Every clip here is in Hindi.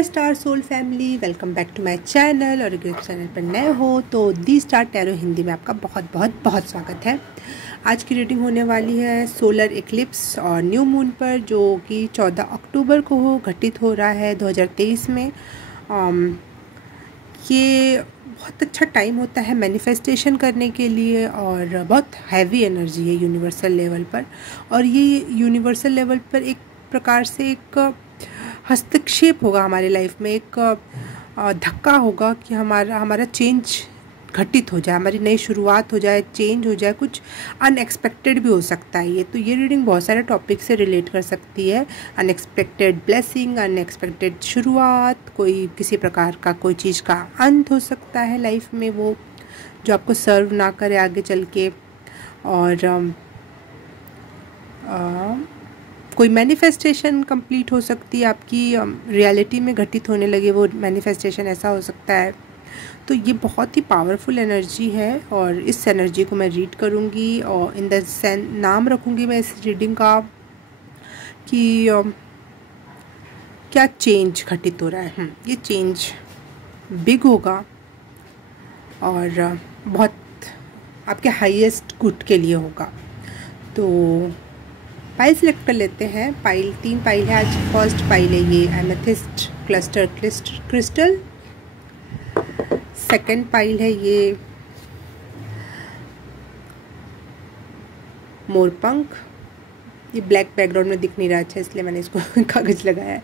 Hi star soul family, welcome back to my channel. और अगर चैनल पर नए हो तो दी स्टार टैरो हिंदी में आपका बहुत बहुत बहुत स्वागत है। आज की रीडिंग होने वाली है सोलर इक्लिप्स और न्यू मून पर, जो कि 14 अक्टूबर को घटित हो रहा है 2023 में। ये बहुत अच्छा टाइम होता है मैनिफेस्टेशन करने के लिए और बहुत हैवी एनर्जी है यूनिवर्सल लेवल पर। और ये यूनिवर्सल लेवल पर एक प्रकार से एक हस्तक्षेप होगा हमारे लाइफ में, एक धक्का होगा कि हमारा चेंज घटित हो जाए, हमारी नई शुरुआत हो जाए, चेंज हो जाए, कुछ अनएक्सपेक्टेड भी हो सकता है ये। तो ये रीडिंग बहुत सारे टॉपिक से रिलेट कर सकती है। अनएक्सपेक्टेड ब्लेसिंग, अनएक्सपेक्टेड शुरुआत, कोई किसी प्रकार का कोई चीज़ का अंत हो सकता है लाइफ में, वो जो आपको सर्व ना करे आगे चल के। और कोई मैनिफेस्टेशन कंप्लीट हो सकती है आपकी, रियलिटी में घटित होने लगे वो मैनिफेस्टेशन, ऐसा हो सकता है। तो ये बहुत ही पावरफुल एनर्जी है और इस एनर्जी को मैं रीड करूँगी और इन द नाम रखूँगी मैं इस रीडिंग का कि क्या चेंज घटित हो रहा है। ये चेंज बिग होगा और बहुत आपके हाईएस्ट गुड के लिए होगा। तो पाइल सिलेक्ट कर लेते हैं। पाइल 3 पाइल है आज। फर्स्ट पाइल है ये amethyst cluster crystal. Second pile है ये मोरपंख। ये ब्लैक बैकग्राउंड में दिख नहीं रहा अच्छा, इसलिए मैंने इसको कागज लगाया है।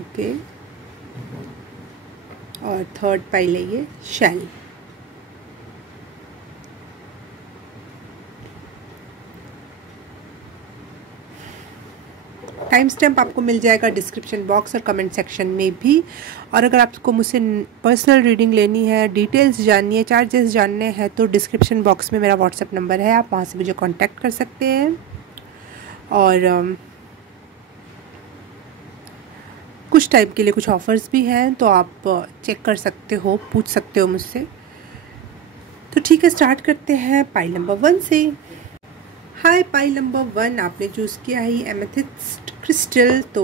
ओके। और थर्ड पाइल है ये शेल। टाइम स्टैम्प आपको मिल जाएगा डिस्क्रिप्शन बॉक्स और कमेंट सेक्शन में भी। और अगर आपको मुझसे पर्सनल रीडिंग लेनी है, डिटेल्स जाननी है, चार्जेस जानने हैं, तो डिस्क्रिप्शन बॉक्स में मेरा व्हाट्सएप नंबर है, आप वहाँ से मुझे कांटेक्ट कर सकते हैं। और कुछ टाइम के लिए कुछ ऑफ़र्स भी हैं, तो आप चेक कर सकते हो, पूछ सकते हो मुझसे। तो ठीक है, स्टार्ट करते हैं पाइल नंबर 1 से। हाय, पाइल नंबर 1 आपने चूज़ किया है ये एमेथिस्ट क्रिस्टल। तो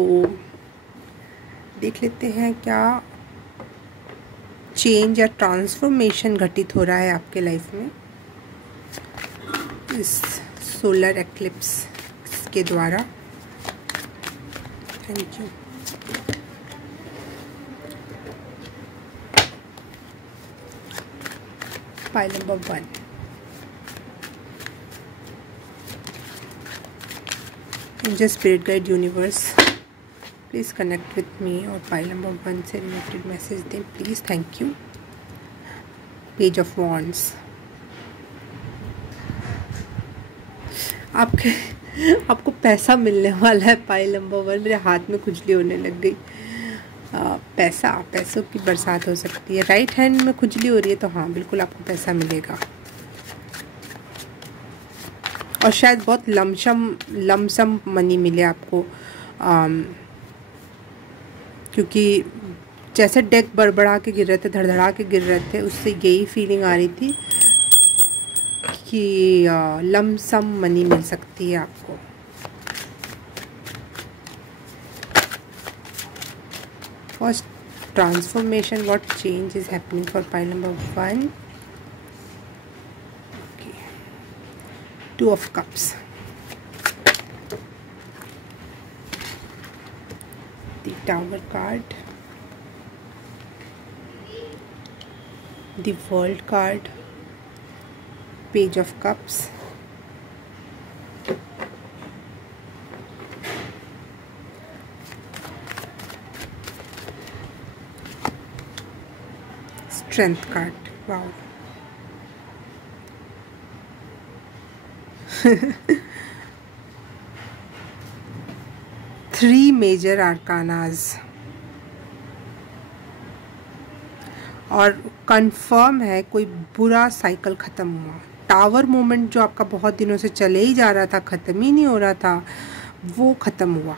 देख लेते हैं क्या चेंज या ट्रांसफॉर्मेशन घटित हो रहा है आपके लाइफ में इस सोलर एक्लिप्स के द्वारा। Thank you. Pile number 1। Angel Spirit Guide Universe, please connect with me। और पाइल नंबर 1 से रिलेटेड मैसेज दें please. Thank you. Page of wands. आपको पैसा मिलने वाला है। Pile number 1। मेरे हाथ में खुजली होने लग गई। पैसों की बरसात हो सकती है। राइट हैंड में खुजली हो रही है, तो हाँ बिल्कुल आपको पैसा मिलेगा। और शायद बहुत लमसम मनी मिले आपको, क्योंकि जैसे डेक बड़बड़ा के गिर रहे थे, धड़धड़ा के गिर रहे थे, उससे यही फीलिंग आ रही थी कि लमसम मनी मिल सकती है आपको। First transformation, what change is happening for pile number 1। Two of Cups, the Tower card, the World card, Page of Cups, Strength card. Wow. 3 major आर्कानाज। और कंफर्म है कोई बुरा साइकिल ख़त्म हुआ। टावर मोमेंट जो आपका बहुत दिनों से चले ही जा रहा था, ख़त्म ही नहीं हो रहा था, वो ख़त्म हुआ।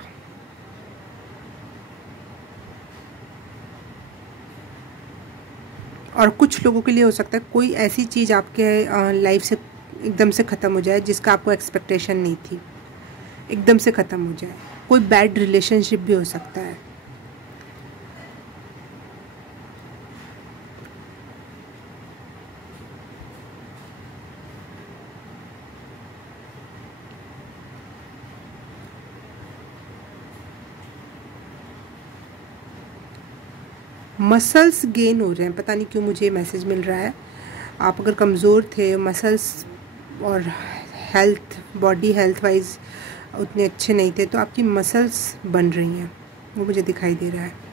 और कुछ लोगों के लिए हो सकता है कोई ऐसी चीज़ आपके लाइफ से एकदम से ख़त्म हो जाए जिसका आपको एक्सपेक्टेशन नहीं थी, एकदम से ख़त्म हो जाए। कोई बैड रिलेशनशिप भी हो सकता है। मसल्स गेन हो रहे हैं, पता नहीं क्यों मुझे ये मैसेज मिल रहा है। आप अगर कमज़ोर थे, मसल्स और हेल्थ, बॉडी हेल्थ वाइज उतने अच्छे नहीं थे, तो आपकी मसल्स बन रही हैं, वो मुझे दिखाई दे रहा है।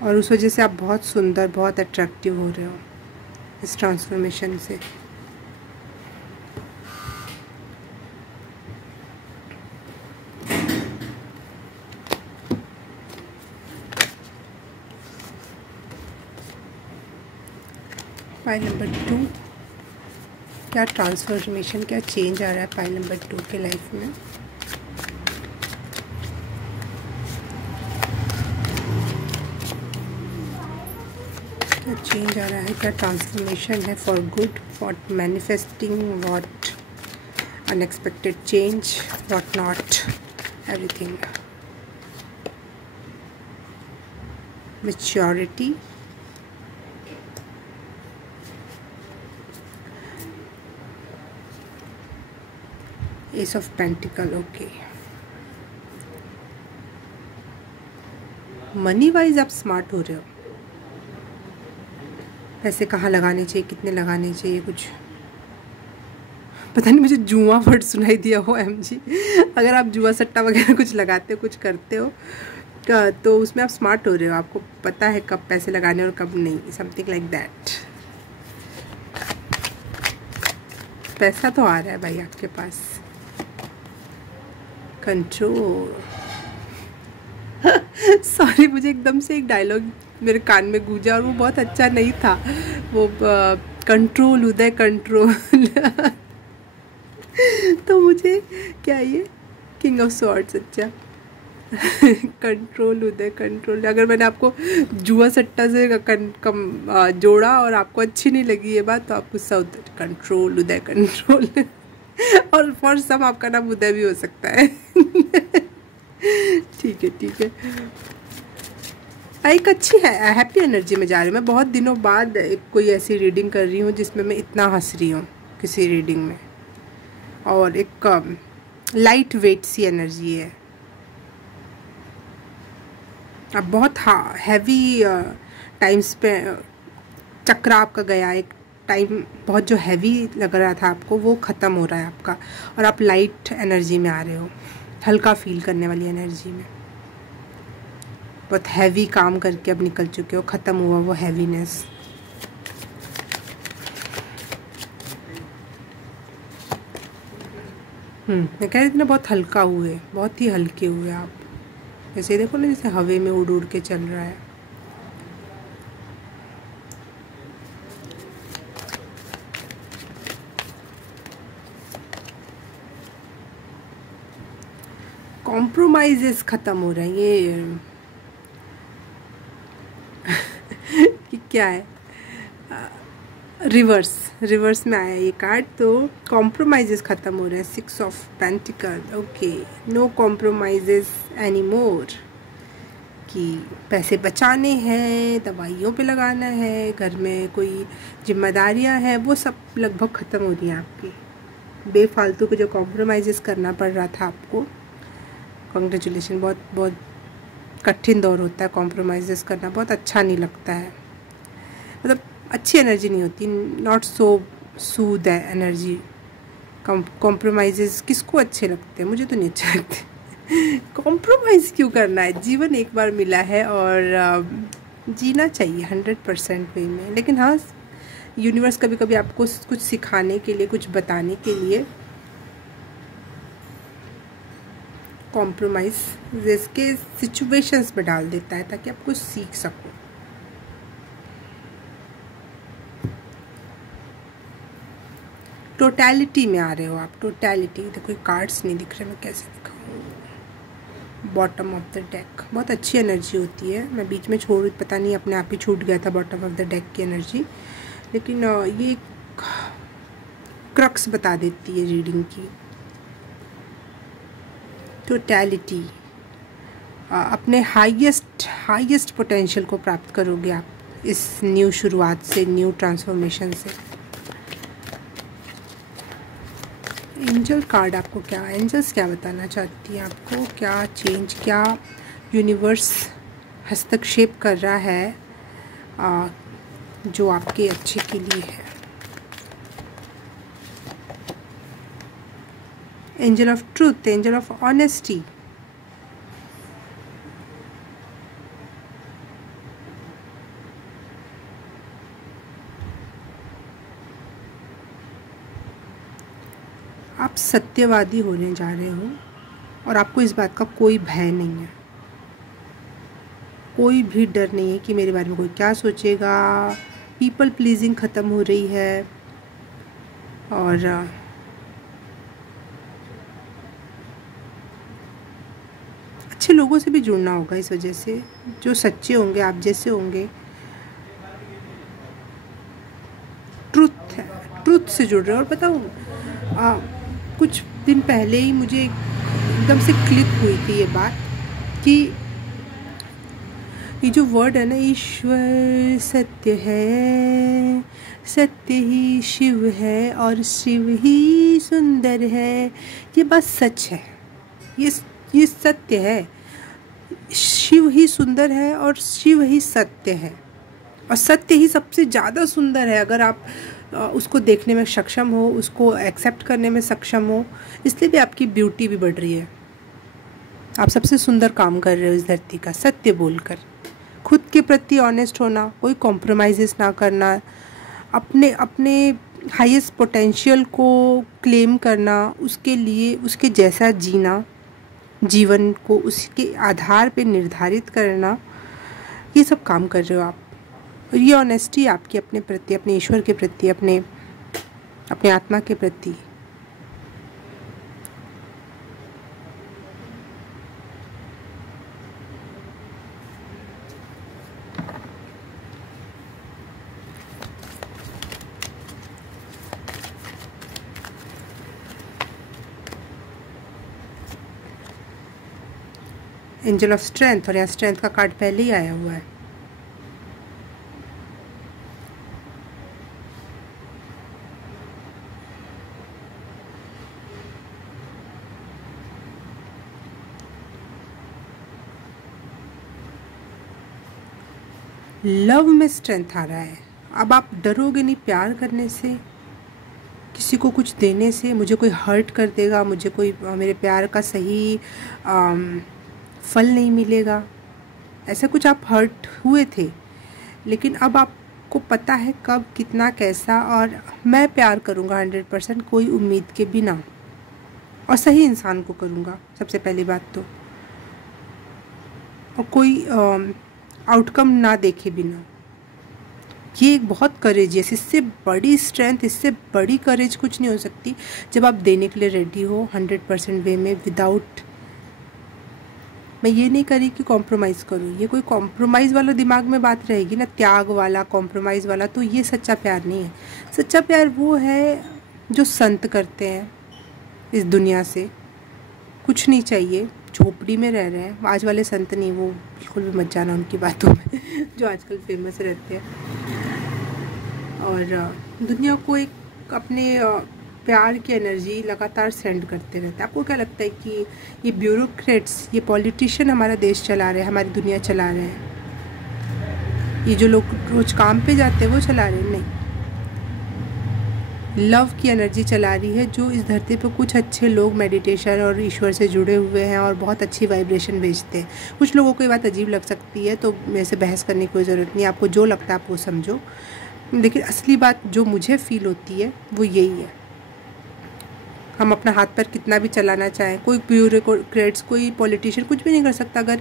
और उस वजह से आप बहुत सुंदर, बहुत अट्रैक्टिव हो रहे हो इस ट्रांसफॉर्मेशन से। पाइल नंबर 2, क्या ट्रांसफॉर्मेशन, क्या चेंज आ रहा है पाइल नंबर 2 के लाइफ में। क्या चेंज आ रहा है, क्या ट्रांसफॉर्मेशन है for good, what manifesting, what unexpected change, what not, everything. Maturity, S of pentacle, okay. Money wise आप स्मार्ट हो रहे हो। पैसे कहाँ लगाने चाहिए, कितने लगाने चाहिए, कुछ पता नहीं, मुझे जुआ वर्ड सुनाई दिया हो MG। अगर आप जुआ सट्टा वगैरह कुछ लगाते हो, कुछ करते हो, तो उसमें आप स्मार्ट हो रहे हो, आपको पता है कब पैसे लगाने और कब नहीं, समथिंग लाइक दैट। पैसा तो आ रहा है भाई आपके पास। कंट्रोल सॉरी, मुझे एकदम से एक डायलॉग मेरे कान में गूंजा और वो बहुत अच्छा नहीं था। वो कंट्रोल, उदय कंट्रोल तो मुझे क्या ये किंग ऑफ सॉर्ड्स, अच्छा कंट्रोल, उदय कंट्रोल। अगर मैंने आपको जुआ सट्टा से कम जोड़ा और आपको अच्छी नहीं लगी ये बात, तो आप गुस्सा होते, कंट्रोल, उदय कंट्रोल और फॉर सम आपका नाम उदय भी हो सकता है ठीक है, ठीक है। एक अच्छी है, हैप्पी एनर्जी में जा रही हूँ मैं। बहुत दिनों बाद एक कोई ऐसी रीडिंग कर रही हूँ जिसमें मैं इतना हंस रही हूँ किसी रीडिंग में, और एक लाइट वेट सी एनर्जी है। अब बहुत हैवी टाइम्स पे चक्र आपका गया, एक टाइम बहुत जो हैवी लग रहा था आपको, वो ख़त्म हो रहा है आपका, और आप लाइट एनर्जी में आ रहे हो, हल्का फील करने वाली एनर्जी में। बहुत हैवी काम करके अब निकल चुके हो, ख़त्म हुआ वो हैवीनेस। मैं कह रही थी ना, बहुत हल्का हुए, बहुत ही हल्के हुए आप। जैसे देखो ना, जैसे हवे में उड़ उड़ के चल रहा है। कॉम्प्रोमाइजेस ख़त्म हो रहे हैं ये कि क्या है, रिवर्स में आया ये कार्ड, तो कॉम्प्रोमाइजेस ख़त्म हो रहे हैं। 6 of pentacle, okay. No compromises any more, कि पैसे बचाने हैं, दवाइयों पे लगाना है, घर में कोई जिम्मेदारियां हैं, वो सब लगभग ख़त्म हो रही हैं आपकी। बेफालतू के जो कॉम्प्रोमाइजेस करना पड़ रहा था आपको, कॉन्ग्रेचुलेशन। बहुत बहुत कठिन दौर होता है, कॉम्प्रोमाइज़ करना बहुत अच्छा नहीं लगता है, मतलब अच्छी एनर्जी नहीं होती, नॉट सो सूद है एनर्जी। कॉम्प्रोमाइज़ किसको अच्छे लगते हैं, मुझे तो नहीं अच्छे लगते कॉम्प्रोमाइज़ क्यों करना है, जीवन एक बार मिला है और जीना चाहिए 100% वे में। लेकिन हाँ, यूनिवर्स कभी कभी आपको कुछ सिखाने के लिए, कुछ बताने के लिए कॉम्प्रोमाइज़ जिसके सिचुएशंस में डाल देता है, ताकि आप कुछ सीख सको। टोटैलिटी में आ रहे हो आप, टोटैलिटी। देखो कार्ड्स नहीं दिख रहे, मैं कैसे दिखाऊँ। बॉटम ऑफ द डेक, बहुत अच्छी एनर्जी होती है। मैं बीच में पता नहीं अपने आप ही छूट गया था बॉटम ऑफ द डेक की एनर्जी, लेकिन ये क्रक्स बता देती है रीडिंग की। टोटैलिटी, अपने हाईएस्ट पोटेंशियल को प्राप्त करोगे आप इस न्यू शुरुआत से, न्यू ट्रांसफॉर्मेशन से। एंजल कार्ड आपको क्या, एंजल्स क्या बताना चाहती हैं आपको, क्या चेंज, क्या यूनिवर्स हस्तक्षेप कर रहा है जो आपके अच्छे के लिए है। Angel of truth, angel of honesty, आप सत्यवादी होने जा रहे हो और आपको इस बात का कोई भय नहीं है, कोई भी डर नहीं है कि मेरे बारे में कोई क्या सोचेगा। पीपल प्लीजिंग ख़त्म हो रही है और अच्छे लोगों से भी जुड़ना होगा इस वजह से, जो सच्चे होंगे, आप जैसे होंगे। ट्रुथ से जुड़ रहे हो। और बताऊँ, कुछ दिन पहले ही मुझे एकदम से क्लिक हुई थी ये बात कि ये जो वर्ड है ना, ईश्वर सत्य है, सत्य ही शिव है और शिव ही सुंदर है। ये बात सच है, ये सत्य है। शिव ही सुंदर है और शिव ही सत्य है, और सत्य ही सबसे ज़्यादा सुंदर है अगर आप उसको देखने में सक्षम हो, उसको एक्सेप्ट करने में सक्षम हो। इसलिए भी आपकी ब्यूटी भी बढ़ रही है। आप सबसे सुंदर काम कर रहे हो इस धरती का, सत्य बोलकर, खुद के प्रति ऑनेस्ट होना, कोई कॉम्प्रोमाइज़ ना करना, अपने हाईएस्ट पोटेंशियल को क्लेम करना, उसके लिए उसके जैसा जीना, जीवन को उसके आधार पे निर्धारित करना, ये सब काम कर रहे हो आप। और ये ऑनेस्टी आपकी अपने प्रति, अपने ईश्वर के प्रति, अपने आत्मा के प्रति। एंजल ऑफ स्ट्रेंथ, और यहाँ स्ट्रेंथ का कार्ड पहले ही आया हुआ है। लव में स्ट्रेंथ आ रहा है। अब आप डरोगे नहीं प्यार करने से, किसी को कुछ देने से। मुझे कोई हर्ट कर देगा, मुझे कोई मेरे प्यार का सही फल नहीं मिलेगा, ऐसा कुछ आप हर्ट हुए थे। लेकिन अब आपको पता है कब, कितना, कैसा, और मैं प्यार करूँगा 100%, कोई उम्मीद के बिना, और सही इंसान को करूँगा सबसे पहली बात तो, और कोई आउटकम ना देखे बिना। ये एक बहुत करेजियस, इससे बड़ी स्ट्रेंथ, इससे बड़ी करेज कुछ नहीं हो सकती जब आप देने के लिए रेडी हो 100% वे में, विदाउट। मैं ये नहीं करी कि कॉम्प्रोमाइज़ करूँ, ये कोई कॉम्प्रोमाइज़ वाला दिमाग में बात रहेगी ना, त्याग वाला, कॉम्प्रोमाइज़ वाला, तो ये सच्चा प्यार नहीं है। सच्चा प्यार वो है जो संत करते हैं इस दुनिया से, कुछ नहीं चाहिए, झोपड़ी में रह रहे हैं। आज वाले संत नहीं, वो बिल्कुल भी मत जाना उनकी बातों में जो आजकल फेमस रहते हैं, और दुनिया को एक अपने प्यार की एनर्जी लगातार सेंड करते रहते हैं। आपको क्या लगता है कि ये ब्यूरोक्रेट्स, ये पॉलिटिशियन हमारा देश चला रहे हैं, हमारी दुनिया चला रहे हैं? ये जो लोग रोज काम पे जाते हैं वो चला रहे हैं? नहीं, लव की एनर्जी चला रही है, जो इस धरती पर कुछ अच्छे लोग मेडिटेशन और ईश्वर से जुड़े हुए हैं और बहुत अच्छी वाइब्रेशन भेजते हैं। कुछ लोगों को ये बात अजीब लग सकती है, तो मेरे से बहस करने की कोई ज़रूरत नहीं, आपको जो लगता है आप वो समझो। लेकिन असली बात जो मुझे फील होती है वो यही है। हम अपना हाथ पैर कितना भी चलाना चाहें, कोई ब्यूरोक्रेट्स, कोई पॉलिटिशियन कुछ भी नहीं कर सकता अगर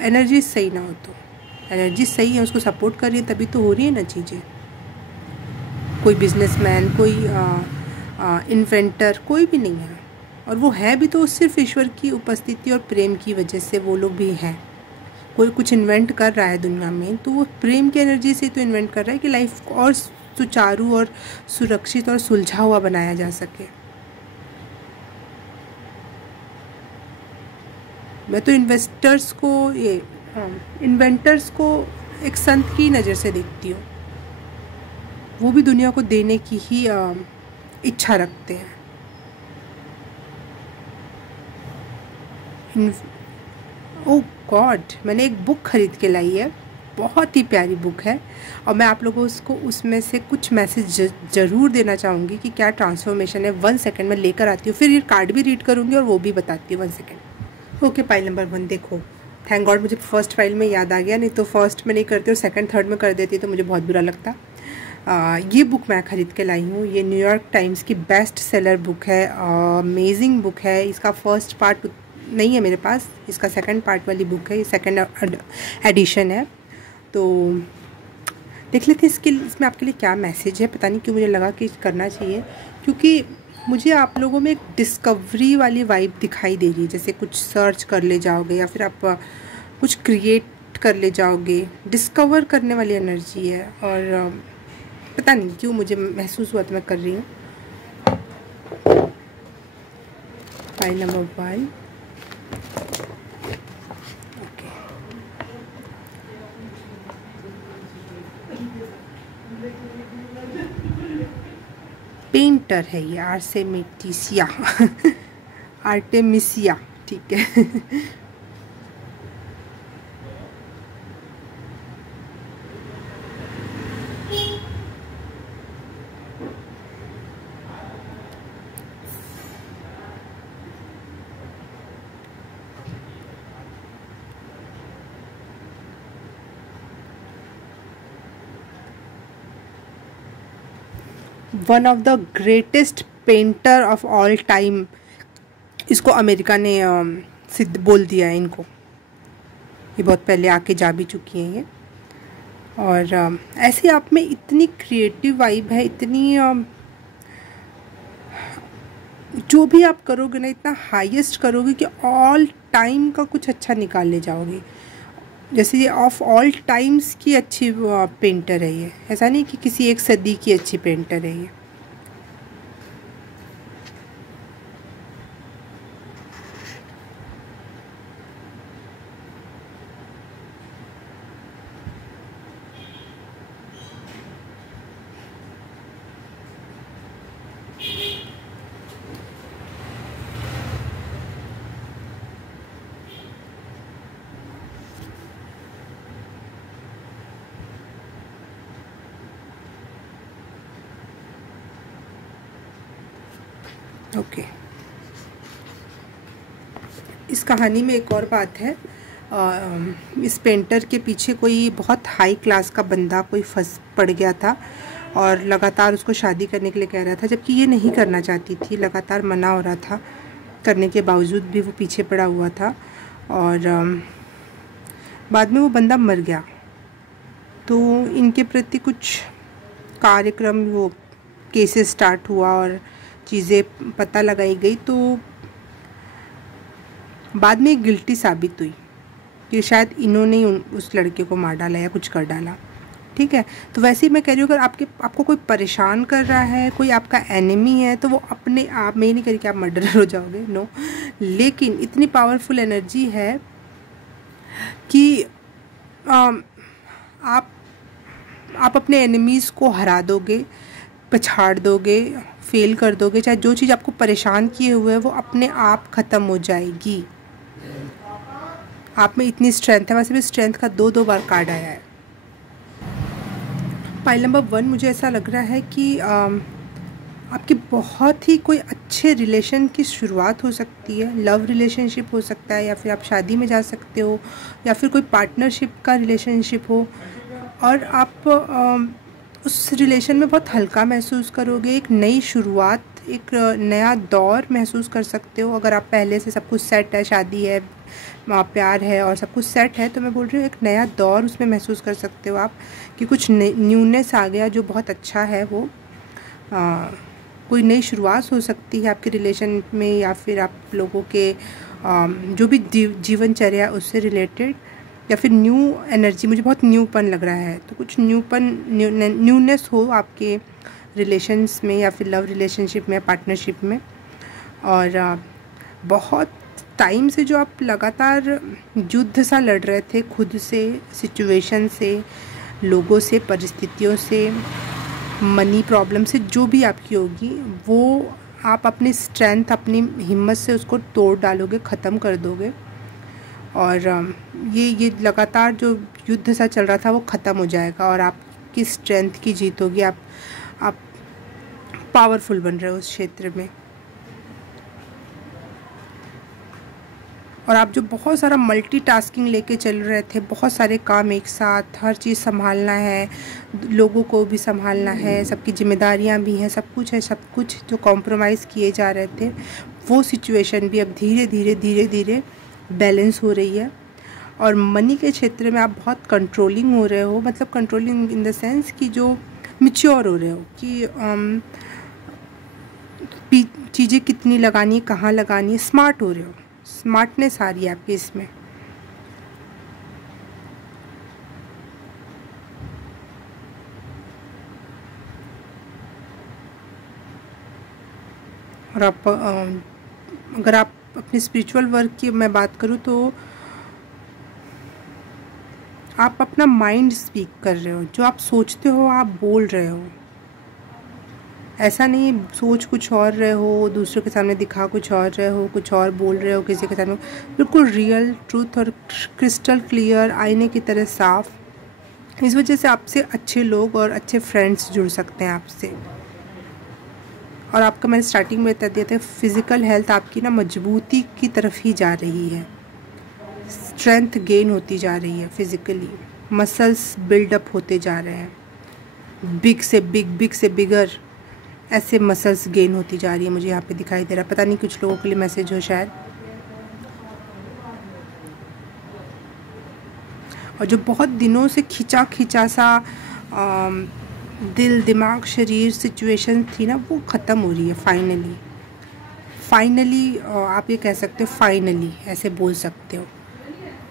एनर्जी सही ना हो तो। एनर्जी सही है, उसको सपोर्ट कर रही है, तभी तो हो रही है ना चीज़ें। कोई बिजनेसमैन, कोई इन्वेंटर, कोई भी नहीं है, और वो है भी तो सिर्फ ईश्वर की उपस्थिति और प्रेम की वजह से वो लोग भी हैं। कोई कुछ इन्वेंट कर रहा है दुनिया में तो वो प्रेम की एनर्जी से तो इन्वेंट कर रहा है कि लाइफ को और सुचारू और सुरक्षित और सुलझा हुआ बनाया जा सके। मैं तो इन्वेस्टर्स को, इन्वेंटर्स को एक संत की नज़र से देखती हूँ। वो भी दुनिया को देने की ही इच्छा रखते हैं, ओह गॉड, मैंने एक बुक ख़रीद के लाई है, बहुत ही प्यारी बुक है और मैं आप लोगों को उसमें से कुछ मैसेज ज़रूर देना चाहूँगी कि क्या ट्रांसफॉर्मेशन है। 1 सेकेंड में लेकर आती हूँ, फिर ये कार्ड भी रीड करूँगी और वो भी बताती हूँ। 1 सेकेंड। ओके, फाइल नंबर 1 देखो। थैंक गॉड मुझे फर्स्ट फाइल में याद आ गया, नहीं तो फर्स्ट में नहीं करती और सेकंड थर्ड में कर देती तो मुझे बहुत बुरा लगता। ये बुक मैं ख़रीद के लाई हूँ। ये न्यूयॉर्क टाइम्स की बेस्ट सेलर बुक है, अमेजिंग बुक है। इसका फर्स्ट पार्ट नहीं है मेरे पास, इसका सेकंड पार्ट वाली बुक है, ये सेकंड एडिशन है। तो देख लेते हैं इसमें आपके लिए क्या मैसेज है। पता नहीं क्यों मुझे लगा कि करना चाहिए, क्योंकि मुझे आप लोगों में एक डिस्कवरी वाली वाइब दिखाई दे रही है, जैसे कुछ सर्च कर ले जाओगे या फिर आप कुछ क्रिएट कर ले जाओगे, डिस्कवर करने वाली एनर्जी है। और पता नहीं क्यों मुझे महसूस हुआ तो मैं कर रही हूँ। File number 1। ओके, पेंटर है ये, आर्टेमिसिया आर्टेमिसिया, ठीक है। One of the greatest painter of all time, इसको अमेरिका ने सिद्ध बोल दिया है इनको। ये बहुत पहले आके जा भी चुकी हैं ये। और ऐसे आप में इतनी क्रिएटिव वाइब है, इतनी जो भी आप करोगे ना इतना हाईएस्ट करोगे कि ऑल टाइम का कुछ अच्छा निकाल ले जाओगे। जैसे ये ऑफ ऑल टाइम्स की अच्छी पेंटर है ये, ऐसा नहीं कि किसी एक सदी की अच्छी पेंटर है ये। ओके, इस कहानी में एक और बात है। इस पेंटर के पीछे कोई बहुत हाई क्लास का बंदा कोई फंस पड़ गया था और लगातार उसको शादी करने के लिए कह रहा था, जबकि ये नहीं करना चाहती थी। लगातार मना हो रहा था, करने के बावजूद भी वो पीछे पड़ा हुआ था। और बाद में वो बंदा मर गया, तो इनके प्रति कुछ कार्यक्रम, वो केसेस स्टार्ट हुआ और चीज़ें पता लगाई गई। तो बाद में गिल्टी साबित हुई कि शायद इन्होंने ही उस लड़के को मार डाला या कुछ कर डाला। ठीक है, तो वैसे ही मैं कह रही हूँ, अगर आपको कोई परेशान कर रहा है, कोई आपका एनिमी है, तो वो अपने आप में ही नहीं करी कि आप मर्डरर हो जाओगे, नो। लेकिन इतनी पावरफुल एनर्जी है कि आप अपने एनिमीज़ को हरा दोगे, पछाड़ दोगे, फेल कर दोगे। चाहे जो चीज़ आपको परेशान किए हुए है वो अपने आप ख़त्म हो जाएगी। आप में इतनी स्ट्रेंथ है। वैसे भी स्ट्रेंथ का 2 बार कार्ड आया है। पाइल नंबर 1 मुझे ऐसा लग रहा है कि आपके बहुत ही कोई अच्छे रिलेशन की शुरुआत हो सकती है। लव रिलेशनशिप हो सकता है, या फिर आप शादी में जा सकते हो, या फिर कोई पार्टनरशिप का रिलेशनशिप हो, और आप उस रिलेशन में बहुत हल्का महसूस करोगे। एक नई शुरुआत, एक नया दौर महसूस कर सकते हो। अगर आप पहले से सब कुछ सेट है, शादी है, प्यार है और सब कुछ सेट है, तो मैं बोल रही हूँ एक नया दौर उसमें महसूस कर सकते हो आप, कि कुछ न्यूनेस आ गया जो बहुत अच्छा है। वो कोई नई शुरुआत हो सकती है आपके रिलेशन में, या फिर आप लोगों के जो भी जीवनचर्या उससे रिलेटेड, या फिर न्यू एनर्जी। मुझे बहुत न्यूपन लग रहा है, तो कुछ न्यूनेस हो आपके रिलेशंस में, या फिर लव रिलेशनशिप में, पार्टनरशिप में। और बहुत टाइम से जो आप लगातार युद्ध सा लड़ रहे थे खुद से, सिचुएशन से, लोगों से, परिस्थितियों से, मनी प्रॉब्लम से, जो भी आपकी होगी, वो आप अपनी स्ट्रेंथ, अपनी हिम्मत से उसको तोड़ डालोगे, ख़त्म कर दोगे। और ये लगातार जो युद्ध सा चल रहा था वो ख़त्म हो जाएगा और आपकी स्ट्रेंथ की जीत होगी। आप पावरफुल बन रहे हो उस क्षेत्र में। और आप जो बहुत सारा मल्टीटास्किंग लेके चल रहे थे, बहुत सारे काम एक साथ, हर चीज़ संभालना है, लोगों को भी संभालना है, सबकी जिम्मेदारियां भी हैं, सब कुछ है, सब कुछ जो कॉम्प्रोमाइज़ किए जा रहे थे वो सिचुएशन भी अब धीरे धीरे बैलेंस हो रही है। और मनी के क्षेत्र में आप बहुत कंट्रोलिंग हो रहे हो, मतलब कंट्रोलिंग इन द सेंस कि जो मैच्योर हो रहे हो कि चीज़ें कितनी लगानी है, कहाँ लगानी है, स्मार्ट हो रहे हो, स्मार्टनेस आ रही है आपकी इसमें। और आप अगर आप अपने स्पिरिचुअल वर्क की मैं बात करूँ तो आप अपना माइंड स्पीक कर रहे हो, जो आप सोचते हो आप बोल रहे हो। ऐसा नहीं सोच कुछ और रहे हो, दूसरों के सामने दिखा कुछ और रहे हो, कुछ और बोल रहे हो किसी के सामने। बिल्कुल रियल ट्रूथ और क्रिस्टल क्लियर, आईने की तरह साफ। इस वजह से आपसे अच्छे लोग और अच्छे फ्रेंड्स जुड़ सकते हैं आपसे। और आपका मैंने स्टार्टिंग में बता दिया था, फिज़िकल हेल्थ आपकी ना मजबूती की तरफ ही जा रही है, स्ट्रेंथ गेन होती जा रही है फिज़िकली, मसल्स बिल्डअप होते जा रहे हैं, बिग से बिगर ऐसे मसल्स गेन होती जा रही है। मुझे यहाँ पे दिखाई दे रहा है, पता नहीं कुछ लोगों के लिए मैसेज हो शायद। और जो बहुत दिनों से खिंचा सा दिल दिमाग शरीर सिचुएशन थी ना, वो ख़त्म हो रही है फाइनली। आप ये कह सकते हो, फाइनली ऐसे बोल सकते हो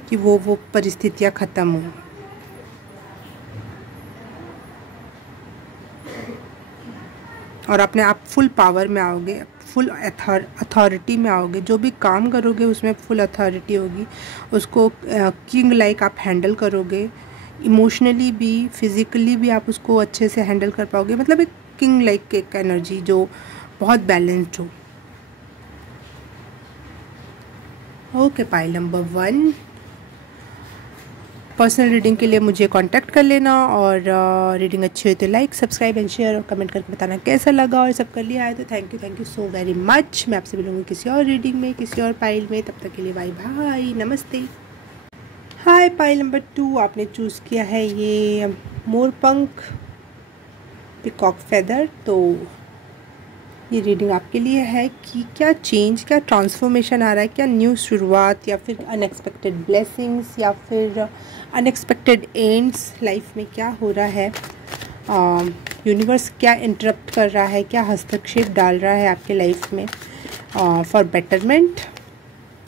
कि वो परिस्थितियाँ ख़त्म हो। और अपने आप फुल पावर में आओगे, फुल अथॉरिटी में आओगे, जो भी काम करोगे उसमें फुल अथॉरिटी होगी, उसको किंग लाइक आप हैंडल करोगे, इमोशनली भी फिज़िकली भी आप उसको अच्छे से हैंडल कर पाओगे। मतलब एक किंग लाइक एक एनर्जी जो बहुत बैलेंस्ड हो। Okay, pile number 1, personal reading के लिए मुझे कांटेक्ट कर लेना। और रीडिंग अच्छी हो तो लाइक सब्सक्राइब एंड शेयर और कमेंट करके बताना कैसा लगा। और सब कर लिया है तो thank you so very much. मैं आपसे मिलूँगी किसी और रीडिंग में, किसी और पाइल में। तब तक के लिए बाय बाय, नमस्ते। हाय, पाइल नंबर 2 आपने चूज़ किया है ये मोरपंख पिकॉक फेदर। तो ये रीडिंग आपके लिए है कि क्या चेंज, क्या ट्रांसफॉर्मेशन आ रहा है, क्या न्यू शुरुआत, या फिर अनएक्सपेक्टेड ब्लेसिंग्स, या फिर अनएक्सपेक्टेड एंड्स लाइफ में क्या हो रहा है। यूनिवर्स क्या इंटरप्ट कर रहा है, क्या हस्तक्षेप डाल रहा है आपके लाइफ में for betterment.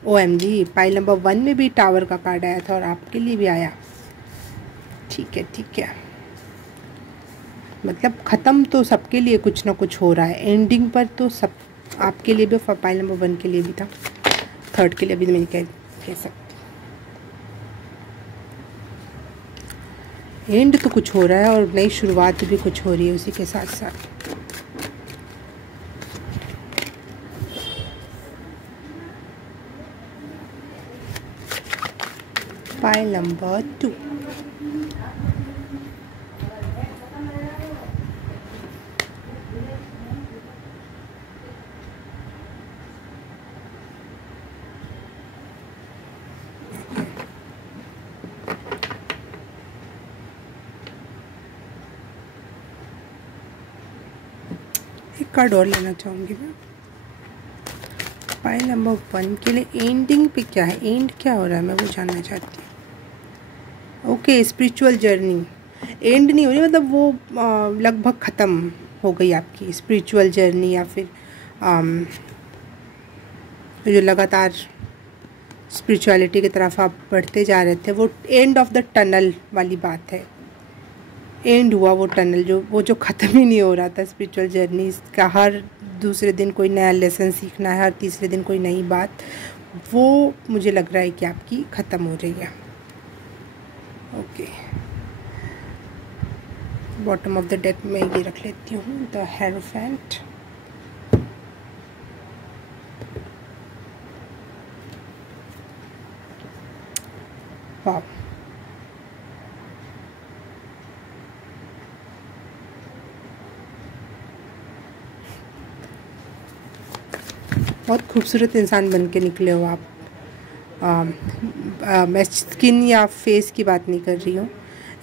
OMG, pile number 1 में भी टावर का कार्ड आया था और आपके लिए भी आया। ठीक है, मतलब ख़त्म तो सबके लिए कुछ ना कुछ हो रहा है, एंडिंग पर तो सब आपके लिए भी, पाइल नंबर 1 के लिए भी था, 3rd के लिए भी मैं कह सकती। एंड तो कुछ हो रहा है और नई शुरुआत भी कुछ हो रही है उसी के साथ साथ। पाइल नंबर 2, एक कार्ड और लेना चाहूँगी मैं। पाइल नंबर 1 के लिए एंडिंग पे क्या है, एंड क्या हो रहा है, मैं वो जानना चाहती हूँ। ओके, स्पिरिचुअल जर्नी एंड नहीं हो रही, मतलब वो लगभग ख़त्म हो गई आपकी स्पिरिचुअल जर्नी, या फिर जो लगातार स्पिरिचुअलिटी की तरफ आप बढ़ते जा रहे थे, वो एंड ऑफ द टनल वाली बात है। एंड हुआ वो टनल, जो ख़त्म ही नहीं हो रहा था स्पिरिचुअल जर्नी का। हर दूसरे दिन कोई नया लेसन सीखना है, हर तीसरे दिन कोई नई बात, वो मुझे लग रहा है कि आपकी ख़त्म हो रही है। Okay, bottom of the deck में ये रख लेती हूँ, द हेरोफेंट। वाह, बहुत खूबसूरत इंसान बन के निकले हो आप। मैं स्किन या फेस की बात नहीं कर रही हूँ,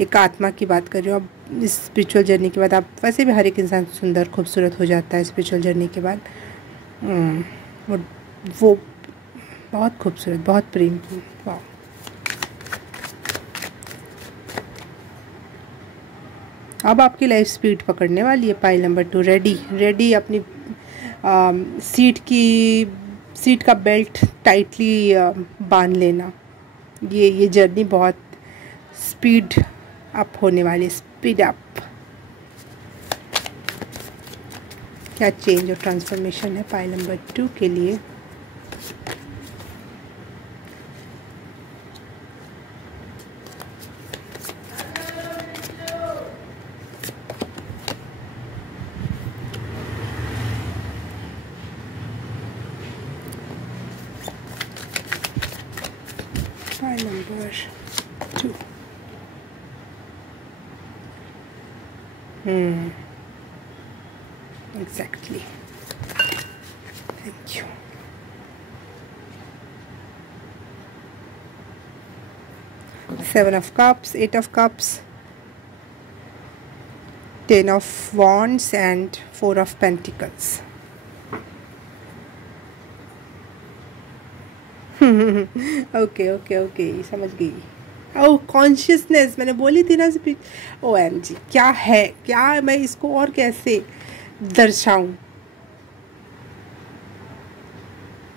एक आत्मा की बात कर रही हूँ। अब इस स्पिरिचुअल जर्नी के बाद आप, वैसे भी हर एक इंसान सुंदर खूबसूरत हो जाता है स्पिरिचुअल जर्नी के बाद। और वो बहुत खूबसूरत, बहुत प्रेम। वाह, अब आपकी लाइफ स्पीड पकड़ने वाली है। Pile number 2, ready ready. अपनी सीट का बेल्ट टाइटली बांध लेना। ये जर्नी बहुत स्पीड अप होने वाली है, स्पीड अप। क्या चेंज और ट्रांसफॉर्मेशन है पाइल नंबर 2 के लिए? Pile number 2। Exactly. Thank you. Seven of Cups, Eight of Cups, Ten of Wands and Four of Pentacles. Okay okay okay, समझ गई। ओह, कॉन्शियसनेस, मैंने बोली थी ना OMG, क्या है, क्या मैं इसको और कैसे दर्शाऊं?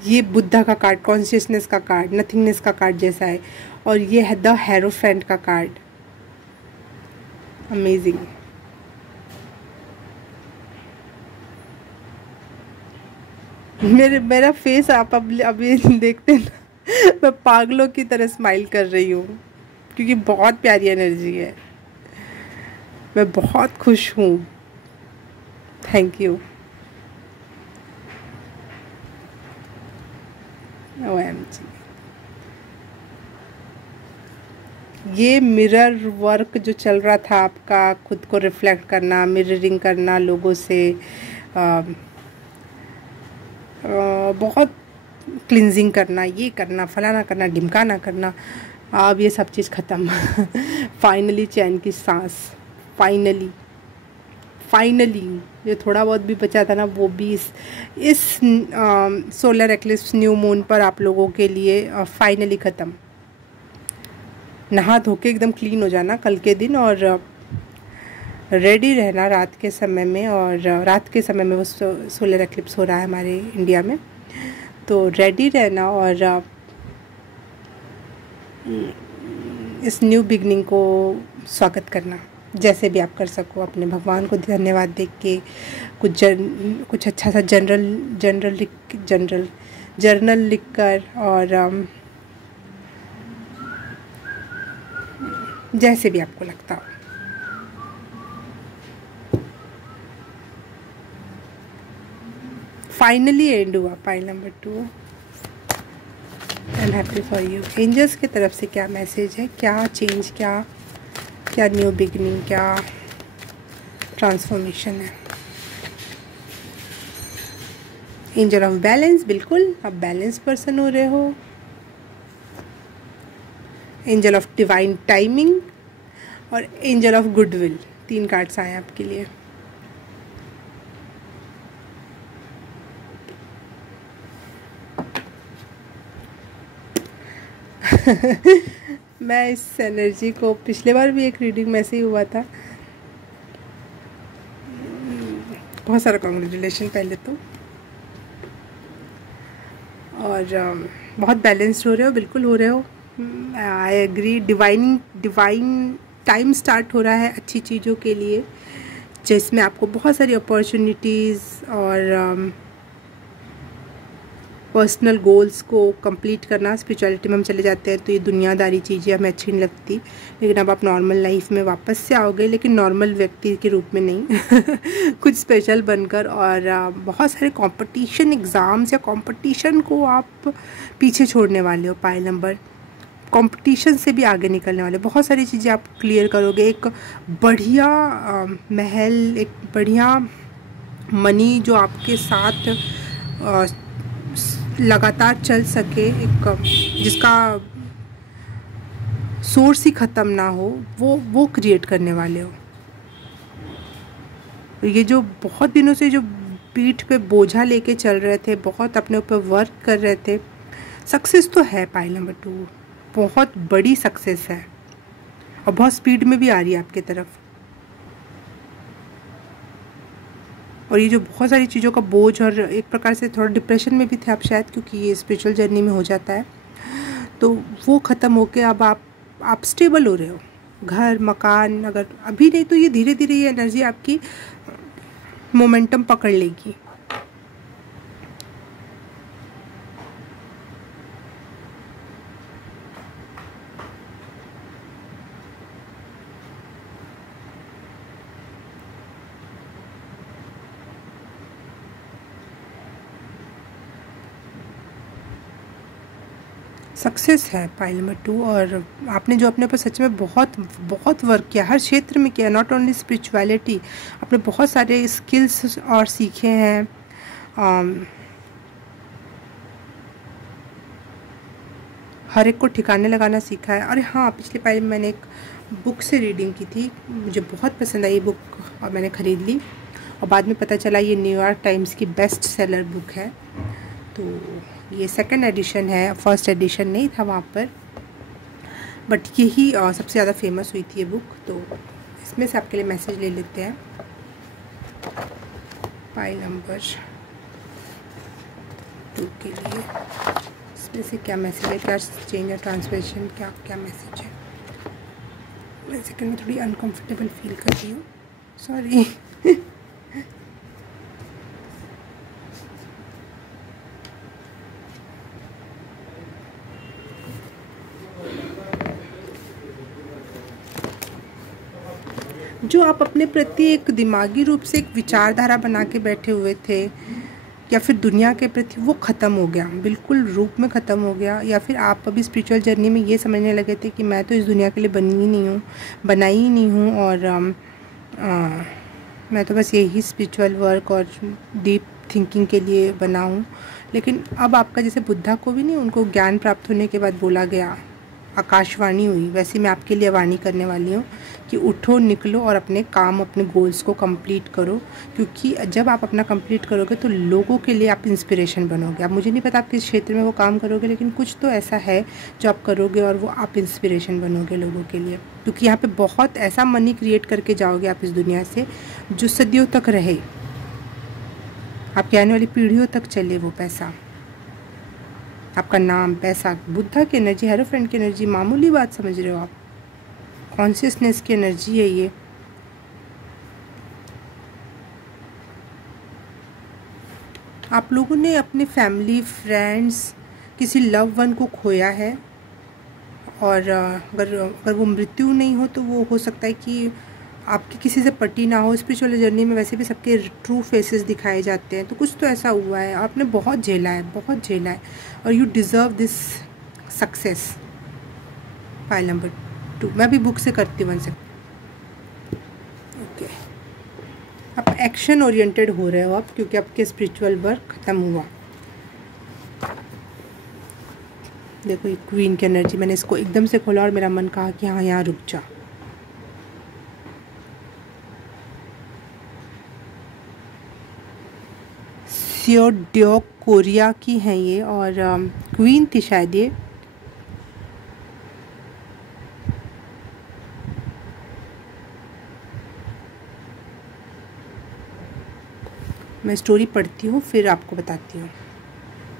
ये बुद्धा का कार्ड, कॉन्शियसनेस का कार्ड, नथिंगनेस का कार्ड जैसा है, और ये है द हेरोफेंट का कार्ड। अमेजिंग। मेरा फेस आप अभी देखते ना, मैं पागलों की तरह स्माइल कर रही हूँ, क्योंकि बहुत प्यारी एनर्जी है। मैं बहुत खुश हूँ। Thank you. OMG, ये मिरर वर्क जो चल रहा था आपका, खुद को रिफ्लेक्ट करना, मिररिंग करना लोगों से, बहुत क्लिनजिंग करना, ये करना, फलाना करना, ढिमकाना करना, अब ये सब चीज़ ख़त्म। फाइनली चैन की सांस। फाइनली जो थोड़ा बहुत भी बचा था ना, वो भी इस सोलर एक्लिप्स न्यू मून पर आप लोगों के लिए फाइनली ख़त्म। नहा धो के एकदम क्लीन हो जाना कल के दिन, और रेडी रहना रात के समय में। और रात के समय में वो सोलर एक्लिप्स हो रहा है हमारे इंडिया में, तो रेडी रहना और इस न्यू बिगनिंग को स्वागत करना जैसे भी आप कर सको। अपने भगवान को धन्यवाद देख के कुछ अच्छा सा जर्नल लिख कर, और जैसे भी आपको लगता हो। फाइनली एंड हुआ pile number 2। And happy for you. Angels की तरफ से क्या मैसेज है, क्या चेंज, क्या न्यू बिगनिंग, क्या ट्रांसफॉर्मेशन है? एंजल ऑफ बैलेंस, बिल्कुल आप बैलेंस पर्सन हो रहे हो। एंजल ऑफ डिवाइन टाइमिंग और एंजल ऑफ गुडविल, 3 कार्ड्स आए आपके लिए। मैं इस एनर्जी को, पिछले बार भी एक रीडिंग में ऐसे ही हुआ था। बहुत सारा कॉन्ग्रेचुलेशन पहले तो, और बहुत बैलेंस्ड हो रहे हो, बिल्कुल हो रहे हो। I agree. Divine time start हो रहा है अच्छी चीज़ों के लिए, जिसमें आपको बहुत सारी अपॉर्चुनिटीज़ और पर्सनल गोल्स को कंप्लीट करना। स्पिरिचुअलिटी में हम चले जाते हैं तो ये दुनियादारी चीज़ें हमें अच्छी नहीं लगती, लेकिन अब आप नॉर्मल लाइफ में वापस से आओगे, लेकिन नॉर्मल व्यक्ति के रूप में नहीं। कुछ स्पेशल बनकर, और बहुत सारे कंपटीशन एग्ज़ाम्स या कंपटीशन को आप पीछे छोड़ने वाले हो। पाइल नंबर कंपटीशन से भी आगे निकलने वाले, बहुत सारी चीज़ें आप क्लियर करोगे। एक बढ़िया महल, एक बढ़िया मनी जो आपके साथ लगातार चल सके, एक जिसका सोर्स ही ख़त्म ना हो, वो क्रिएट करने वाले हो। ये जो बहुत दिनों से जो पीठ पे बोझा लेके चल रहे थे, बहुत अपने ऊपर वर्क कर रहे थे, सक्सेस तो है पाइल नंबर 2, बहुत बड़ी सक्सेस है और बहुत स्पीड में भी आ रही है आपके तरफ। और ये जो बहुत सारी चीज़ों का बोझ, और एक प्रकार से थोड़ा डिप्रेशन में भी थे आप शायद, क्योंकि ये स्पिरिचुअल जर्नी में हो जाता है, तो वो ख़त्म होके अब आप स्टेबल हो रहे हो। घर मकान अगर अभी नहीं तो ये धीरे धीरे ये एनर्जी आपकी मोमेंटम पकड़ लेगी। सक्सेस है पाइल नंबर 2, और आपने जो अपने ऊपर सच में बहुत बहुत वर्क किया, हर क्षेत्र में किया, नॉट ओनली स्पिरिचुअलिटी, आपने बहुत सारे स्किल्स और सीखे हैं। हर एक को ठिकाने लगाना सीखा है। और हाँ, पिछले पाइल में मैंने एक बुक से रीडिंग की थी, मुझे बहुत पसंद आई ये बुक और मैंने ख़रीद ली, और बाद में पता चला ये न्यूयॉर्क टाइम्स की बेस्ट सेलर बुक है। तो ये सेकंड एडिशन है, फर्स्ट एडिशन नहीं था वहाँ पर, बट यही सबसे ज़्यादा फेमस हुई थी ये बुक। तो इसमें से आपके लिए मैसेज ले लेते हैं। पाइल नंबर 2 के लिए इसमें से क्या मैसेज है, क्या चेंज या ट्रांसफॉर्मेशन, क्या क्या मैसेज है। मैं सेकंड में थोड़ी अनकंफर्टेबल फील कर रही हूँ, सॉरी। जो आप अपने प्रति एक दिमागी रूप से एक विचारधारा बना के बैठे हुए थे, या फिर दुनिया के प्रति, वो ख़त्म हो गया, बिल्कुल रूप में ख़त्म हो गया। या फिर आप अभी स्पिरिचुअल जर्नी में ये समझने लगे थे कि मैं तो इस दुनिया के लिए बनी ही नहीं हूँ, बनाई ही नहीं हूँ, और मैं तो बस यही स्पिरिचुअल वर्क और डीप थिंकिंग के लिए बना हूँ। लेकिन अब आपका, जैसे बुद्धा को भी नहीं, उनको ज्ञान प्राप्त होने के बाद बोला गया, आकाशवाणी हुई, वैसे मैं आपके लिए वाणी करने वाली हूँ कि उठो, निकलो और अपने काम, अपने गोल्स को कंप्लीट करो। क्योंकि जब आप अपना कंप्लीट करोगे तो लोगों के लिए आप इंस्पिरेशन बनोगे। अब मुझे नहीं पता आप किस क्षेत्र में वो काम करोगे, लेकिन कुछ तो ऐसा है जो आप करोगे और वो आप इंस्पिरेशन बनोगे लोगों के लिए। क्योंकि यहाँ पे बहुत ऐसा मनी क्रिएट करके जाओगे आप इस दुनिया से जो सदियों तक रहे, आपकी आने वाली पीढ़ियों तक चले वो पैसा, आपका नाम, पैसा। बुद्धा की एनर्जी, हेरोफेंट की एनर्जी, मामूली बात समझ रहे हो आप, कॉन्शियसनेस की एनर्जी है ये। आप लोगों ने अपने फैमिली, फ्रेंड्स, किसी लव वन को खोया है, और अगर वो मृत्यु नहीं हो तो वो हो सकता है कि आपकी किसी से पटी ना हो। स्पिरिचुअल जर्नी में वैसे भी सबके ट्रू फेसेस दिखाए जाते हैं, तो कुछ तो ऐसा हुआ है, आपने बहुत झेला है, बहुत झेला है, और you deserve this success. Pile number 2 मैं भी बुक से करती हूँ ओके। आप एक्शन ओरिएंटेड हो रहे हो आप, क्योंकि आपके स्पिरिचुअल वर्क ख़त्म हुआ। देखो ये क्वीन की एनर्जी, मैंने इसको एकदम से खोला और मेरा मन कहा कि हाँ यहाँ रुक जा। सियोड्योक कोरिया की हैं ये, और क्वीन थी शायद ये। मैं स्टोरी पढ़ती हूँ फिर आपको बताती हूँ।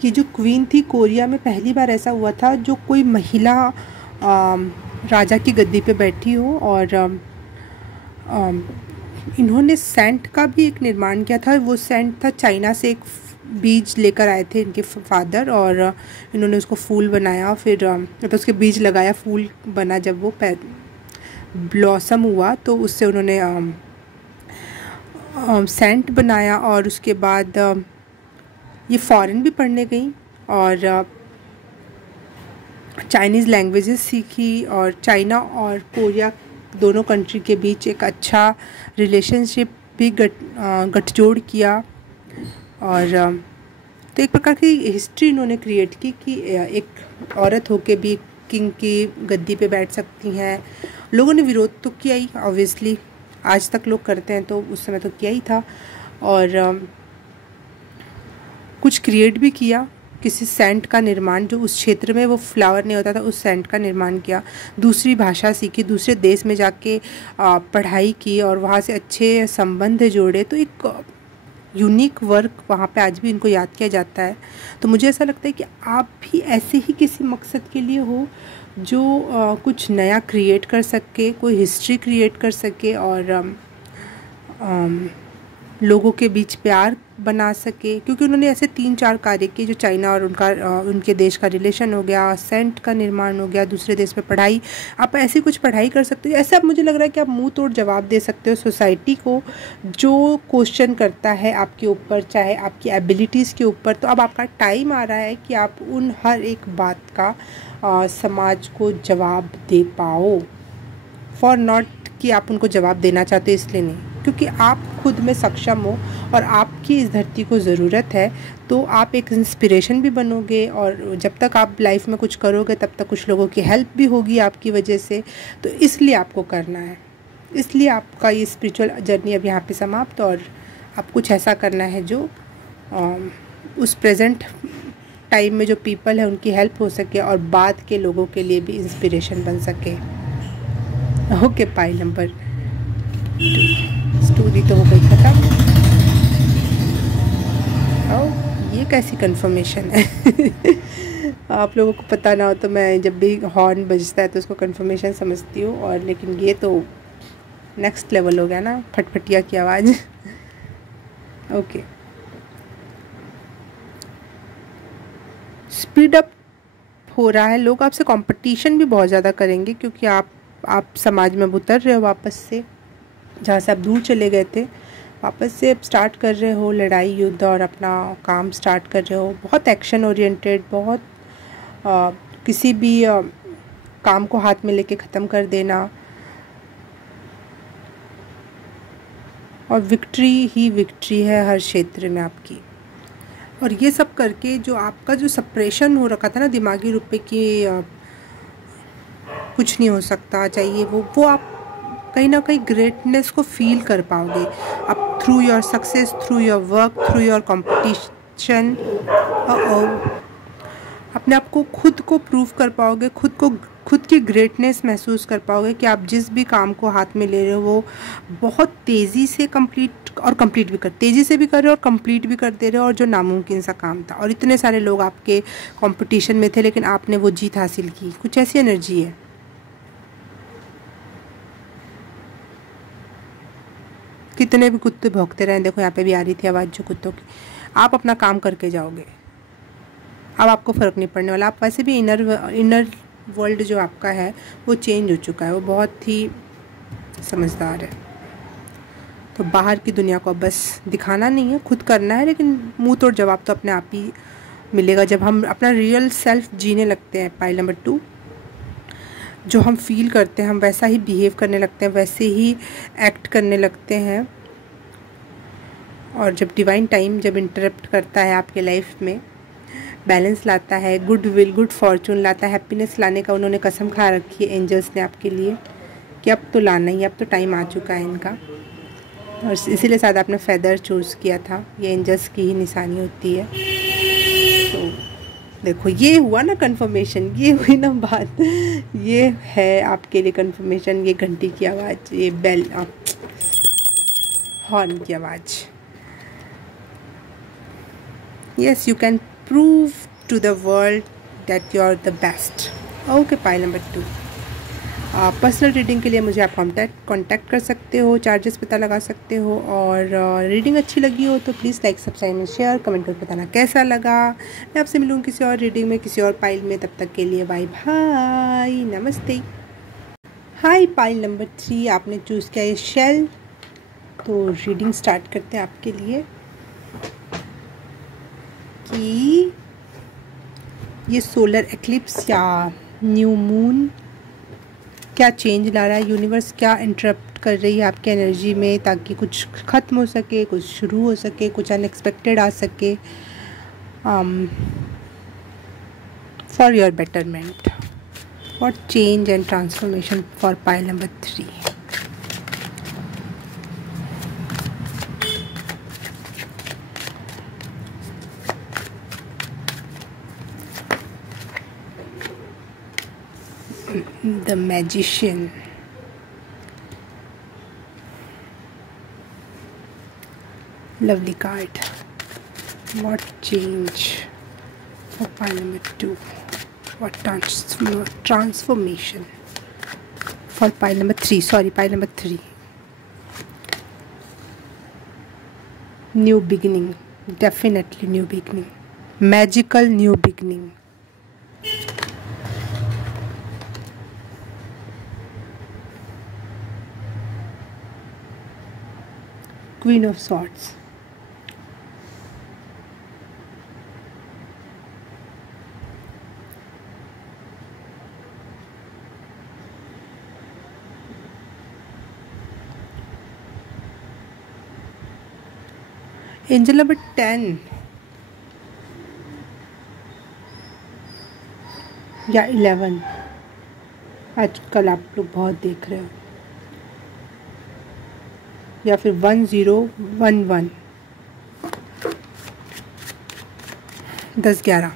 ये जो क्वीन थी कोरिया में, पहली बार ऐसा हुआ था जो कोई महिला राजा की गद्दी पे बैठी हो, और इन्होंने सेंट का भी एक निर्माण किया था। वो सेंट था चाइना से, एक बीज लेकर आए थे इनके फादर, और इन्होंने उसको फूल बनाया, फिर तो उसके बीज लगाया, फूल बना। जब वो ब्लॉसम हुआ तो उससे उन्होंने सेंट बनाया, और उसके बाद ये फॉरेन भी पढ़ने गई, और चाइनीज़ लैंग्वेजेस सीखी और चाइना और कोरिया दोनों कंट्री के बीच एक अच्छा रिलेशनशिप भी गठजोड़ किया। और तो एक प्रकार की हिस्ट्री इन्होंने क्रिएट की कि एक औरत होके भी किंग की गद्दी पे बैठ सकती हैं। लोगों ने विरोध तो किया ही, ऑब्वियसली आज तक लोग करते हैं, तो उस समय तो किया ही था। और कुछ क्रिएट भी किया, किसी सेंट का निर्माण, जो उस क्षेत्र में वो फ्लावर नहीं होता था उस सेंट का निर्माण किया। दूसरी भाषा सीखी, दूसरे देश में जाके पढ़ाई की और वहाँ से अच्छे संबंध जोड़े। तो एक यूनिक वर्क वहाँ पे आज भी इनको याद किया जाता है। तो मुझे ऐसा लगता है कि आप भी ऐसे ही किसी मकसद के लिए हो जो कुछ नया क्रिएट कर सके, कोई हिस्ट्री क्रिएट कर सके और लोगों के बीच प्यार बना सके। क्योंकि उन्होंने ऐसे 3-4 कार्य किए, जो चाइना और उनके देश का रिलेशन हो गया, सेंट का निर्माण हो गया, दूसरे देश में पढ़ाई। आप ऐसी कुछ पढ़ाई कर सकते हो। ऐसा मुझे लग रहा है कि आप मुंह तोड़ जवाब दे सकते हो सोसाइटी को जो क्वेश्चन करता है आपके ऊपर, चाहे आपकी एबिलिटीज़ के ऊपर। तो अब आपका टाइम आ रहा है कि आप उन हर एक बात का समाज को जवाब दे पाओ। फॉर नॉट कि आप उनको जवाब देना चाहते हो, इसलिए नहीं, क्योंकि आप खुद में सक्षम हो और आपकी इस धरती को ज़रूरत है। तो आप एक इंस्पिरेशन भी बनोगे और जब तक आप लाइफ में कुछ करोगे तब तक कुछ लोगों की हेल्प भी होगी आपकी वजह से। तो इसलिए आपको करना है, इसलिए आपका ये स्पिरिचुअल जर्नी अब यहाँ पे समाप्त। और आप कुछ ऐसा करना है जो उस प्रेजेंट टाइम में जो पीपल है उनकी हेल्प हो सके और बाद के लोगों के लिए भी इंस्पिरेशन बन सके। ओके, पाइल नंबर 2 स्टोरी तो हो गई खत्म। ये कैसी कंफर्मेशन है? आप लोगों को पता ना हो तो मैं जब भी हॉर्न बजता है तो उसको कंफर्मेशन समझती हूँ, और लेकिन ये तो नेक्स्ट लेवल हो गया ना, फटफटिया की आवाज़। ओके, स्पीड अप हो रहा है, लोग आपसे कंपटीशन भी बहुत ज़्यादा करेंगे क्योंकि आप समाज में उतर रहे हो वापस से, जहाँ से आप दूर चले गए थे, वापस से अब स्टार्ट कर रहे हो लड़ाई युद्ध और अपना काम स्टार्ट कर रहे हो। बहुत एक्शन ओरिएंटेड, बहुत किसी भी काम को हाथ में लेके ख़त्म कर देना, और विक्ट्री ही विक्ट्री है हर क्षेत्र में आपकी। और ये सब करके जो आपका जो सप्रेशन हो रखा था ना दिमागी रूप पे कि कुछ नहीं हो सकता, चाहिए वो आप कहीं ना कहीं ग्रेटनेस को फील कर पाओगे आप through your success, through your work, through your competition. अपने आप को खुद को प्रूव कर पाओगे, खुद की ग्रेटनेस महसूस कर पाओगे कि आप जिस भी काम को हाथ में ले रहे हो वो बहुत तेज़ी से कंप्लीट भी कर, तेज़ी से भी कर रहे हो और कंप्लीट भी कर दे रहे हो, और जो नामुमकिन सा काम था और इतने सारे लोग आपके कंपटीशन में थे लेकिन आपने वो जीत हासिल की। कुछ ऐसी एनर्जी है। कितने भी कुत्ते भौंकते रहें, देखो यहाँ पे भी आ रही थी आवाज़ जो कुत्तों की, आप अपना काम करके जाओगे, अब आपको फ़र्क नहीं पड़ने वाला। आप वैसे भी इनर वर्ल्ड जो आपका है वो चेंज हो चुका है, वो बहुत ही समझदार है। तो बाहर की दुनिया को बस दिखाना नहीं है, खुद करना है, लेकिन मुंह तोड़ जवाब तो अपने आप ही मिलेगा जब हम अपना रियल सेल्फ जीने लगते हैं। पाइल नंबर 2, जो हम फील करते हैं हम वैसा ही बिहेव करने लगते हैं, वैसे ही एक्ट करने लगते हैं। और जब डिवाइन टाइम जब इंटरप्ट करता है आपके लाइफ में, बैलेंस लाता है, गुड विल, गुड फॉर्चून लाता है, हैप्पीनेस लाने का उन्होंने कसम खा रखी है एंजल्स ने आपके लिए कि अब तो लाना ही, अब तो टाइम आ चुका है इनका। और इसीलिए शायद आपने फेदर चूज़ किया था, ये एंजल्स की ही निशानी होती है। तो देखो ये हुआ ना कंफर्मेशन, ये हुई ना बात, ये है आपके लिए कंफर्मेशन। ये घंटी की आवाज़, ये बेल हॉर्न की आवाज़। Yes, you can prove to the world that you are the best. Okay, pile number 2, personal reading के लिए मुझे आप कांटेक्ट कर सकते हो, चार्जेस पता लगा सकते हो। और रीडिंग अच्छी लगी हो तो please like, subscribe and share, comment करके बताना कैसा लगा। मैं आपसे मिलूँ किसी और रीडिंग में, किसी और पाइल में। तब तक के लिए बाय बाय, नमस्ते। हाय, पाइल नंबर 3 आपने चूज़ किया ये शेल। तो रीडिंग स्टार्ट करते हैं आपके लिए कि ये सोलर एक्लिप्स या न्यू मून क्या चेंज ला रहा है, यूनिवर्स क्या इंटरप्ट कर रही है आपकी एनर्जी में, ताकि कुछ ख़त्म हो सके, कुछ शुरू हो सके, कुछ अनएक्सपेक्टेड आ सके, for your betterment, for change and transformation, for pile number 3। The Magician. Lovely card. What change for pile number 2? What transformation for pile number 3? Sorry, pile number 3. New beginning. Definitely new beginning. Magical new beginning. Queen of Swords. Angel number 10 या 11 आजकल आप लोग बहुत देख रहे हो, या फिर 1011 10-11,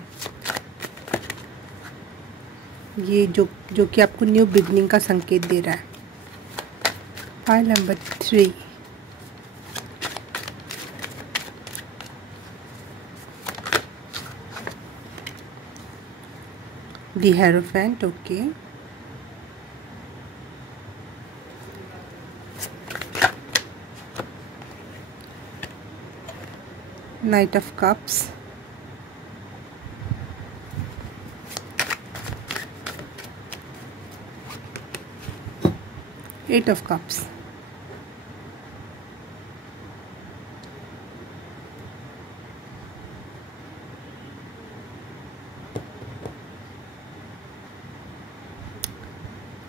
ये जो कि आपको न्यू बिगनिंग का संकेत दे रहा है। Pile number 3 the hierophant. Okay, Knight of Cups, Eight of Cups,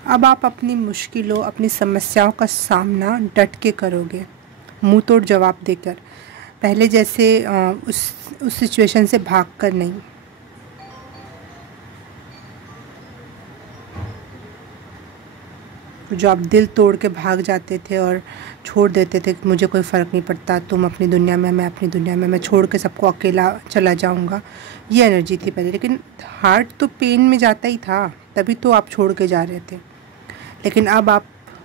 अब आप अपनी मुश्किलों, अपनी समस्याओं का सामना डट के करोगे, मुंह तोड़ जवाब देकर, पहले जैसे उस सिचुएशन से भागकर नहीं। जो आप दिल तोड़ के भाग जाते थे और छोड़ देते थे कि मुझे कोई फ़र्क नहीं पड़ता, तुम अपनी दुनिया में, मैं अपनी दुनिया में, मैं छोड़ के सबको अकेला चला जाऊंगा, ये एनर्जी थी पहले। लेकिन हार्ट तो पेन में जाता ही था, तभी तो आप छोड़ के जा रहे थे। लेकिन अब आप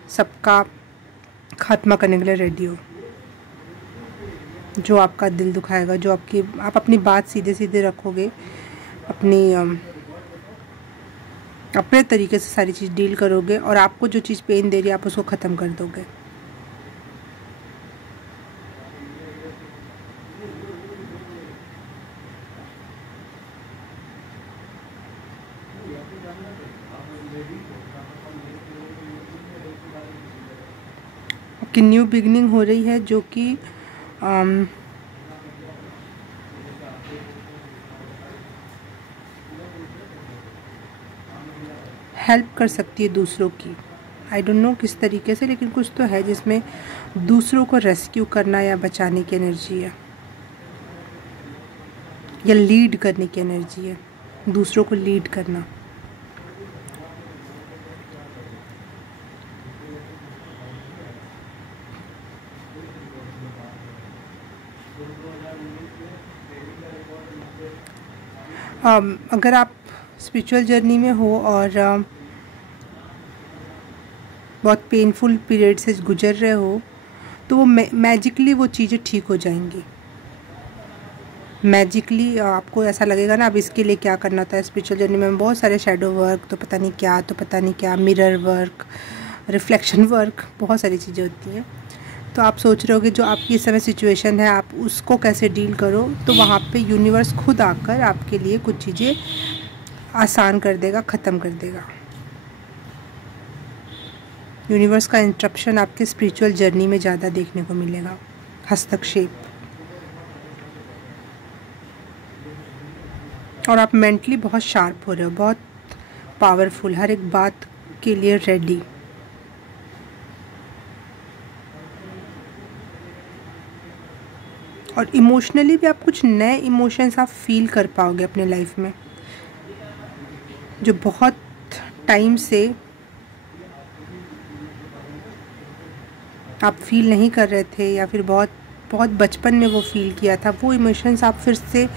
सबका खात्मा करने के लिए रेडी हो। जो आपका दिल दुखाएगा, जो आप अपनी बात सीधे सीधे रखोगे, अपने तरीके से सारी चीज़ डील करोगे, और आपको जो चीज़ पेन दे रही है आप उसको ख़त्म कर दोगे। आपकी न्यू बिगनिंग हो रही है, जो कि हेल्प कर सकती है दूसरों की। आई डोंट नो किस तरीके से, लेकिन कुछ तो है जिसमें दूसरों को रेस्क्यू करना या बचाने की एनर्जी है, या लीड करने की एनर्जी है, दूसरों को लीड करना। अगर आप स्पिरिचुअल जर्नी में हो और बहुत पेनफुल पीरियड से गुजर रहे हो, तो वो मैजिकली वो चीज़ें ठीक हो जाएंगी। मैजिकली आपको ऐसा लगेगा ना, अब इसके लिए क्या करना था। स्पिरिचुअल जर्नी में बहुत सारे शैडो वर्क, तो पता नहीं क्या मिरर वर्क, रिफ्लेक्शन वर्क, बहुत सारी चीज़ें होती हैं। तो आप सोच रहे होगे जो आपकी इस समय सिचुएशन है आप उसको कैसे डील करो, तो वहाँ पे यूनिवर्स खुद आकर आपके लिए कुछ चीज़ें आसान कर देगा, ख़त्म कर देगा। यूनिवर्स का इंटरप्शन आपके स्पिरिचुअल जर्नी में ज़्यादा देखने को मिलेगा, हस्तक्षेप। और आप मेंटली बहुत शार्प हो रहे हो, बहुत पावरफुल, हर एक बात के लिए रेडी। और इमोशनली भी आप कुछ नए इमोशंस आप फील कर पाओगे अपने लाइफ में, जो बहुत टाइम से आप फील नहीं कर रहे थे, या फिर बहुत बहुत बचपन में वो फील किया था। वो इमोशंस आप फिर से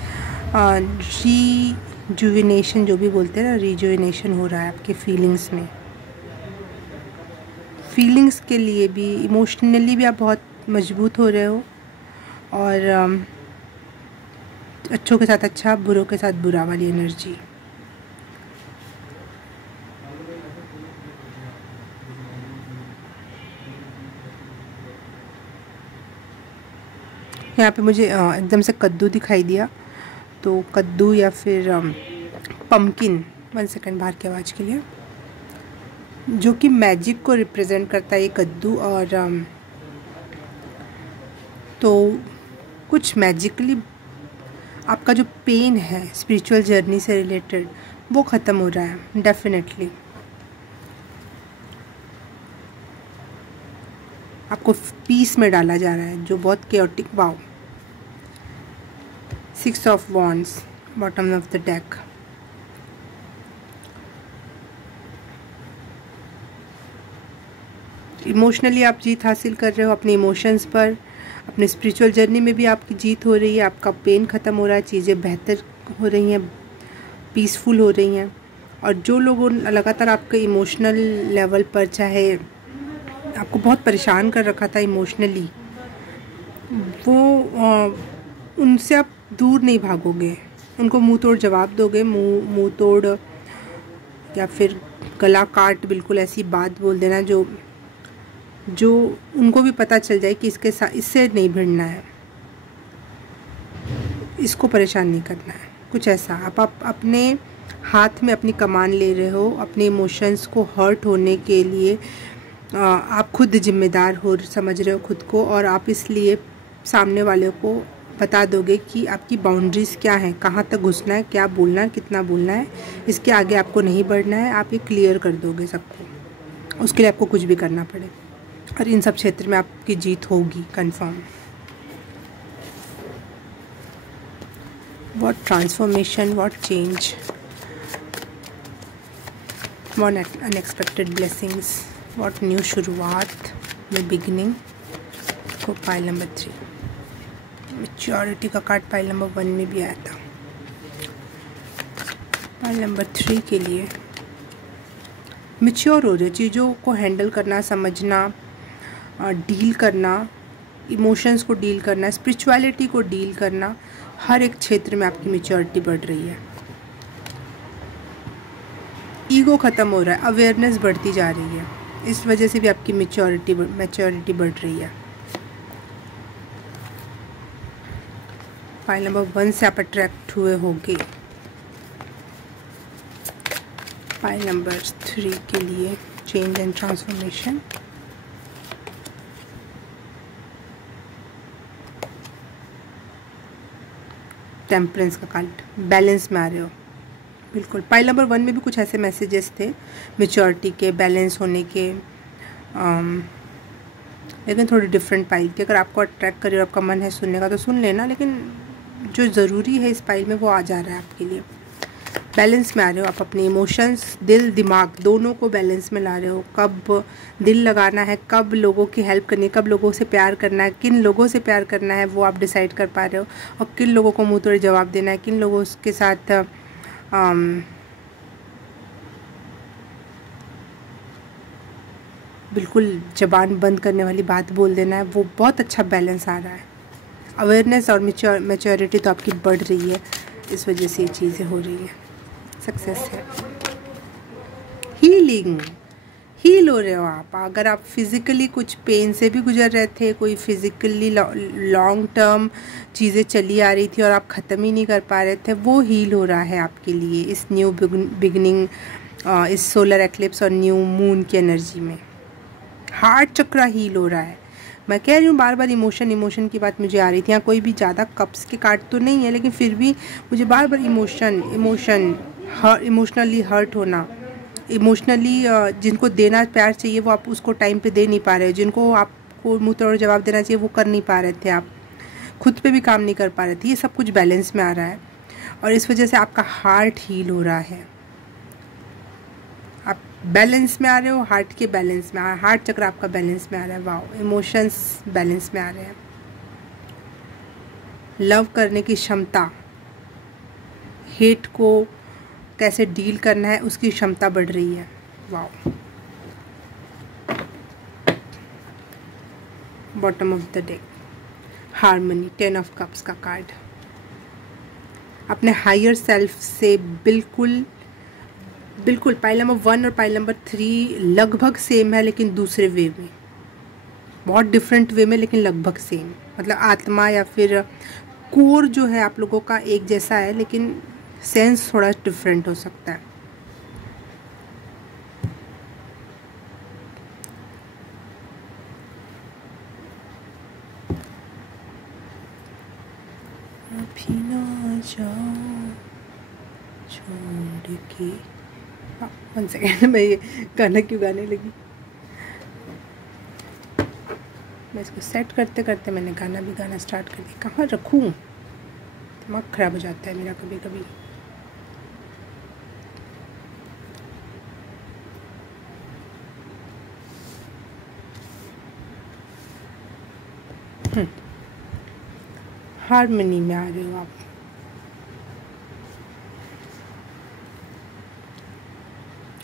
रिजुविनेशन, जो भी बोलते हैं ना, रिजुविनेशन हो रहा है आपके फीलिंग्स में। फीलिंग्स के लिए भी, इमोशनली भी आप बहुत मजबूत हो रहे हो, और अच्छों के साथ अच्छा, बुरों के साथ बुरा वाली एनर्जी। यहाँ पे मुझे एकदम से कद्दू दिखाई दिया, तो कद्दू या फिर पम्पकिन, 1 सेकेंड बाहर की आवाज़ के लिए, जो कि मैजिक को रिप्रेजेंट करता है ये कद्दू। और तो कुछ मैजिकली आपका जो पेन है स्पिरिचुअल जर्नी से रिलेटेड, वो ख़त्म हो रहा है डेफिनेटली। आपको पीस में डाला जा रहा है, जो बहुत chaotic. Wow, 6 of wands, bottom of the deck. Emotionally आप जीत हासिल कर रहे हो अपने इमोशंस पर, अपने स्पिरिचुअल जर्नी में भी आपकी जीत हो रही है, आपका पेन ख़त्म हो रहा है, चीज़ें बेहतर हो रही हैं, पीसफुल हो रही हैं। और जो लोगों लगातार आपके इमोशनल लेवल पर, चाहे आपको बहुत परेशान कर रखा था इमोशनली, वो उनसे आप दूर नहीं भागोगे, उनको मुंह तोड़ जवाब दोगे, मुंह तोड़ या फिर गला काट बिल्कुल ऐसी बात बोल देना जो उनको भी पता चल जाए कि इसके साथ, इससे नहीं भिड़ना है, इसको परेशान नहीं करना है, कुछ ऐसा। आप अपने हाथ में अपनी कमान ले रहे हो, अपने इमोशंस को हर्ट होने के लिए आप खुद जिम्मेदार हो समझ रहे हो खुद को, और आप इसलिए सामने वाले को बता दोगे कि आपकी बाउंड्रीज़ क्या हैं, कहाँ तक घुसना है, क्या बोलना है, कितना बोलना है, इसके आगे आपको नहीं बढ़ना है। आप ये क्लियर कर दोगे सबको, उसके लिए आपको कुछ भी करना पड़े, और इन सब क्षेत्र में आपकी जीत होगी confirm. What transformation, what change, what unexpected blessings, what new शुरुआत में बिगिनिंग। को पाइल नंबर 3, मैच्योरिटी का कार्ड पाइल नंबर 1 में भी आया था। पाइल नंबर 3 के लिए मैच्योर हो रहे, चीज़ों को हैंडल करना, समझना, डील करना, इमोशंस को डील करना, स्पिरिचुअलिटी को डील करना, हर एक क्षेत्र में आपकी मैच्योरिटी बढ़ रही है। ईगो ख़त्म हो रहा है, अवेयरनेस बढ़ती जा रही है, इस वजह से भी आपकी मैच्योरिटी बढ़ रही है। पाइल नंबर 1 से आप अट्रैक्ट हुए होंगे। पाइल नंबर 3 के लिए चेंज एंड ट्रांसफॉर्मेशन। टेम्परेंस का कार्ड, बैलेंस में आ रहे हो बिल्कुल। पाइल नंबर 1 में भी कुछ ऐसे मैसेजेस थे मैच्योरिटी के, बैलेंस होने के, लेकिन थोड़ी डिफरेंट पाइल थी। अगर आपको अट्रैक्ट करे और आपका मन है सुनने का तो सुन लेना, लेकिन जो ज़रूरी है इस पाइल में वो आ जा रहा है आपके लिए। बैलेंस में आ रहे हो आप, अपने इमोशंस, दिल दिमाग दोनों को बैलेंस में ला रहे हो। कब दिल लगाना है, कब लोगों की हेल्प करनी है, कब लोगों से प्यार करना है, किन लोगों से प्यार करना है वो आप डिसाइड कर पा रहे हो, और किन लोगों को मुँह तोड़ जवाब देना है, किन लोगों के साथ बिल्कुल ज़बान बंद करने वाली बात बोल देना है। वो बहुत अच्छा बैलेंस आ रहा है। अवेयरनेस और मैच्योरिटी तो आपकी बढ़ रही है, इस वजह से ये चीज़ें हो रही है। सक्सेस है। हील हो रहे हो आप। अगर आप फिज़िकली कुछ पेन से भी गुजर रहे थे, कोई फिज़िकली लॉन्ग टर्म चीज़ें चली आ रही थी और आप ख़त्म ही नहीं कर पा रहे थे, वो हील हो रहा है आपके लिए इस न्यू बिगनिंग, इस सोलर एक्लिप्स और न्यू मून की एनर्जी में। हार्ट चक्रा हील हो रहा है। मैं कह रही हूँ बार बार इमोशन की बात मुझे आ रही थी। यहाँ कोई भी ज़्यादा कप्स के कार्ड तो नहीं है, लेकिन फिर भी मुझे बार बार इमोशनली हर्ट होना, इमोशनली जिनको देना प्यार चाहिए वो आप उसको टाइम पे दे नहीं पा रहे हो, जिनको आपको मुंह तोड़ जवाब देना चाहिए वो कर नहीं पा रहे थे, आप खुद पे भी काम नहीं कर पा रहे थे। ये सब कुछ बैलेंस में आ रहा है और इस वजह से आपका हार्ट हील हो रहा है। आप बैलेंस में आ रहे हो, हार्ट के बैलेंस में, हार्ट चक्र आपका बैलेंस में आ रहा है। वाओ, इमोशंस बैलेंस में आ रहे हैं। लव करने की क्षमता, हेट को कैसे डील करना है उसकी क्षमता बढ़ रही है। Wow. Bottom of the deck, harmony, 10 of cups का कार्ड। अपने हायर सेल्फ से बिल्कुल पाइल नंबर 1 और पाइल नंबर 3 लगभग सेम है, लेकिन दूसरे वे में, बहुत डिफरेंट वे में, लेकिन लगभग सेम। मतलब आत्मा या फिर कोर जो है आप लोगों का एक जैसा है, लेकिन सेंस थोड़ा डिफरेंट हो सकता है। अभी ना जाओ छोड़ के, हाँ 1 सेकेंड, मैं ये गाना क्यों गाने लगी। मैं इसको सेट करते करते मैंने गाना भी गाना स्टार्ट कर दिया। कहाँ रखूँ, दिमाग ख़राब हो जाता है मेरा कभी कभी। हार्मनी में आ रहे हो आप।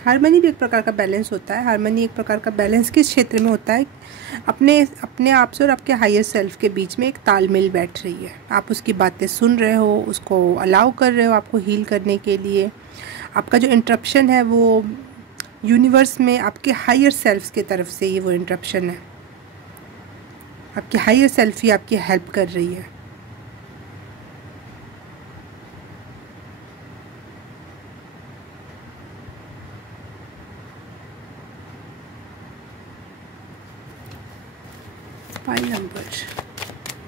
हार्मनी भी एक प्रकार का बैलेंस होता है। हार्मनी एक प्रकार का बैलेंस किस क्षेत्र में होता है, अपने आप से और आपके हायर सेल्फ के बीच में एक तालमेल बैठ रही है। आप उसकी बातें सुन रहे हो, उसको अलाउ कर रहे हो आपको हील करने के लिए। आपका जो इंटरप्शन है वो यूनिवर्स में आपके हायर सेल्फ की तरफ से ये वो इंटरप्शन है। आपकी हायर सेल्फ ही आपकी हेल्प कर रही है। Pile number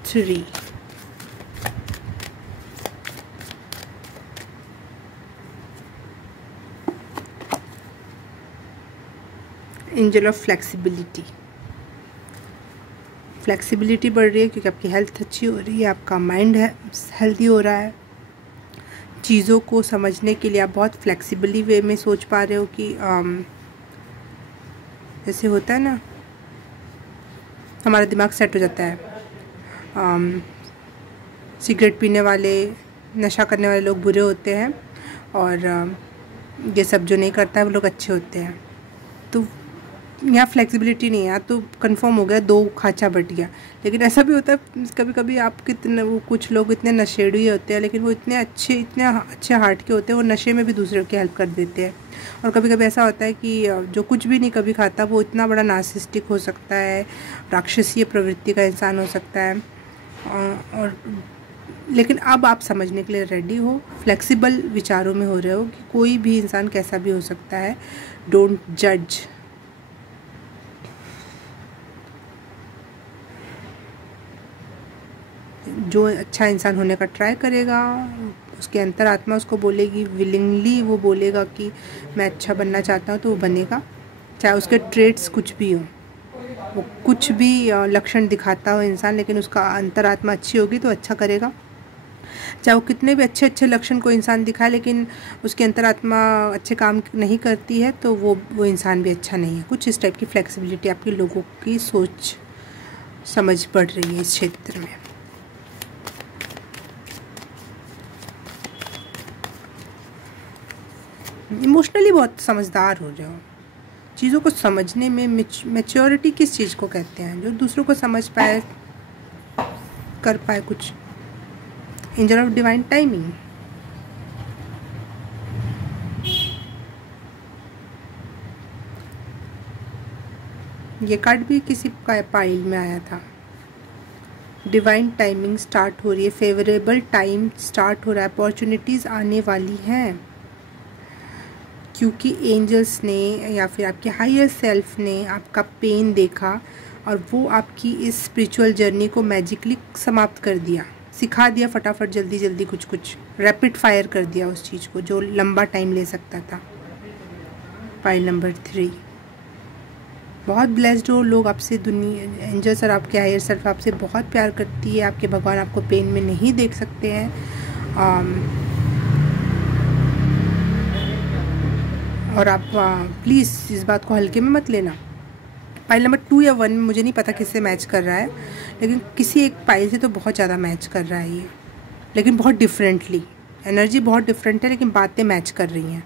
3, angel of flexibility. Flexibility बढ़ रही है क्योंकि आपकी हेल्थ अच्छी हो रही है, आपका माइंड है हेल्दी हो रहा है। चीज़ों को समझने के लिए आप बहुत फ्लेक्सिबली वे में सोच पा रहे हो कि जैसे होता है ना, हमारा दिमाग सेट हो जाता है। सिगरेट पीने वाले, नशा करने वाले लोग बुरे होते हैं और ये सब जो नहीं करता है वो लोग अच्छे होते हैं। तो यहाँ फ्लेक्सिबिलिटी नहीं है, या तो कंफर्म हो गया, 2 खाचा बट गया। लेकिन ऐसा भी होता है कभी कभी आप कितने, वो कुछ लोग इतने नशेड़ी होते हैं लेकिन वो इतने अच्छे हार्ट के होते हैं, वो नशे में भी दूसरों की हेल्प कर देते हैं। और कभी कभी ऐसा होता है कि जो कुछ भी नहीं कभी खाता वो इतना बड़ा नार्सिसिस्टिक हो सकता है, राक्षसीय प्रवृत्ति का इंसान हो सकता है। और लेकिन अब आप समझने के लिए रेडी हो, फ्लेक्सिबल विचारों में हो रहे हो कि कोई भी इंसान कैसा भी हो सकता है। डोंट जज। जो अच्छा इंसान होने का ट्राई करेगा, उसके अंतरात्मा उसको बोलेगी, विलिंगली वो बोलेगा कि मैं अच्छा बनना चाहता हूँ, तो वो बनेगा। चाहे उसके ट्रेट्स कुछ भी हो, वो कुछ भी लक्षण दिखाता हो इंसान, लेकिन उसका अंतरात्मा अच्छी होगी तो अच्छा करेगा। चाहे वो कितने भी अच्छे लक्षण को इंसान दिखाए, लेकिन उसकी अंतरात्मा अच्छे काम नहीं करती है, तो वो इंसान भी अच्छा नहीं है। कुछ इस टाइप की फ्लेक्सिबिलिटी आपके लोगों की सोच समझ पड़ रही है इस क्षेत्र में। इमोशनली बहुत समझदार हो जाओ। चीज़ों को समझने में मैच्योरिटी किस चीज़ को कहते हैं, जो दूसरों को समझ पाए, कर पाए कुछ। Angel of divine timing. ये कार्ड भी किसी का पाइल में आया था। डिवाइन टाइमिंग स्टार्ट हो रही है, फेवरेबल टाइम स्टार्ट हो रहा है, अपॉर्चुनिटीज़ आने वाली हैं, क्योंकि एंजल्स ने या फिर आपके हायर सेल्फ ने आपका पेन देखा और वो आपकी इस स्पिरिचुअल जर्नी को मैजिकली समाप्त कर दिया, सिखा दिया फटाफट, जल्दी जल्दी कुछ रैपिड फायर कर दिया उस चीज़ को जो लंबा टाइम ले सकता था। Pile number 3। बहुत ब्लेस्ड हो लोग आपसे, दुनिया एंजल्स और आपके हायर सेल्फ आपसे बहुत प्यार करती है। आपके भगवान आपको पेन में नहीं देख सकते हैं। और आप प्लीज़ इस बात को हल्के में मत लेना। पाइल नंबर 2 या 1 मुझे नहीं पता किससे मैच कर रहा है, लेकिन किसी एक पाइल से तो बहुत ज़्यादा मैच कर रहा है ये, लेकिन बहुत डिफरेंटली। एनर्जी बहुत डिफरेंट है, लेकिन बातें मैच कर रही हैं।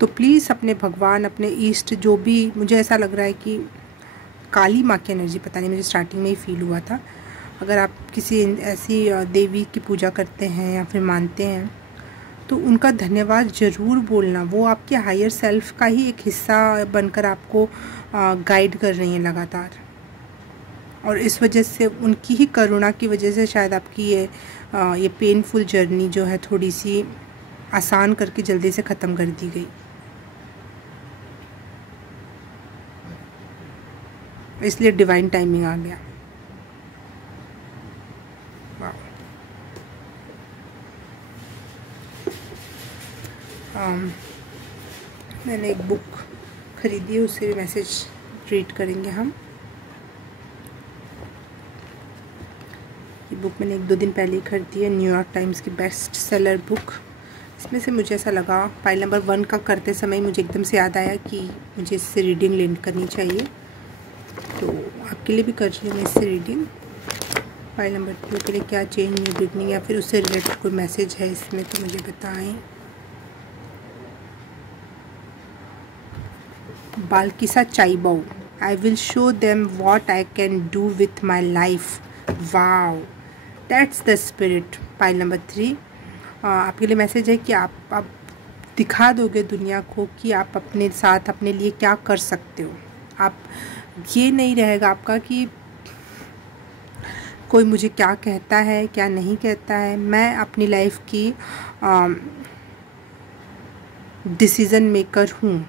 तो प्लीज़ अपने भगवान, अपने ईस्ट, जो भी, मुझे ऐसा लग रहा है कि काली माँ की एनर्जी, पता नहीं, मुझे स्टार्टिंग में ही फील हुआ था। अगर आप किसी ऐसी देवी की पूजा करते हैं या फिर मानते हैं तो उनका धन्यवाद ज़रूर बोलना। वो आपके हायर सेल्फ का ही एक हिस्सा बनकर आपको गाइड कर रही हैं लगातार, और इस वजह से, उनकी ही करुणा की वजह से शायद आपकी ये पेनफुल जर्नी जो है थोड़ी सी आसान करके जल्दी से ख़त्म कर दी गई। इसलिए डिवाइन टाइमिंग आ गया। मैंने एक बुक खरीदी है, उससे मैसेज रीड करेंगे हम। ये बुक मैंने 1-2 दिन पहले ही खरीदी है, न्यूयॉर्क टाइम्स की बेस्ट सेलर बुक। इसमें से मुझे ऐसा लगा, पाइल नंबर 1 का करते समय मुझे एकदम से याद आया कि मुझे इससे रीडिंग लेन करनी चाहिए, तो आपके लिए भी कर रही हूँ मैं इससे रीडिंग। पाइल नंबर 2 के लिए क्या चेंज, न्यू बिगनिंग, या फिर उससे रिलेटेड कोई मैसेज है इसमें तो मुझे बताएं। बालकिसा चाइबाऊ, I will show them what I can do with my life. Wow, that's the spirit. Pile number 3 आपके लिए मैसेज है कि आप दिखा दोगे दुनिया को कि आप अपने साथ, अपने लिए क्या कर सकते हो। आप, ये नहीं रहेगा आपका कि कोई मुझे क्या कहता है क्या नहीं कहता है। मैं अपनी लाइफ की डिसीज़न मेकर हूँ।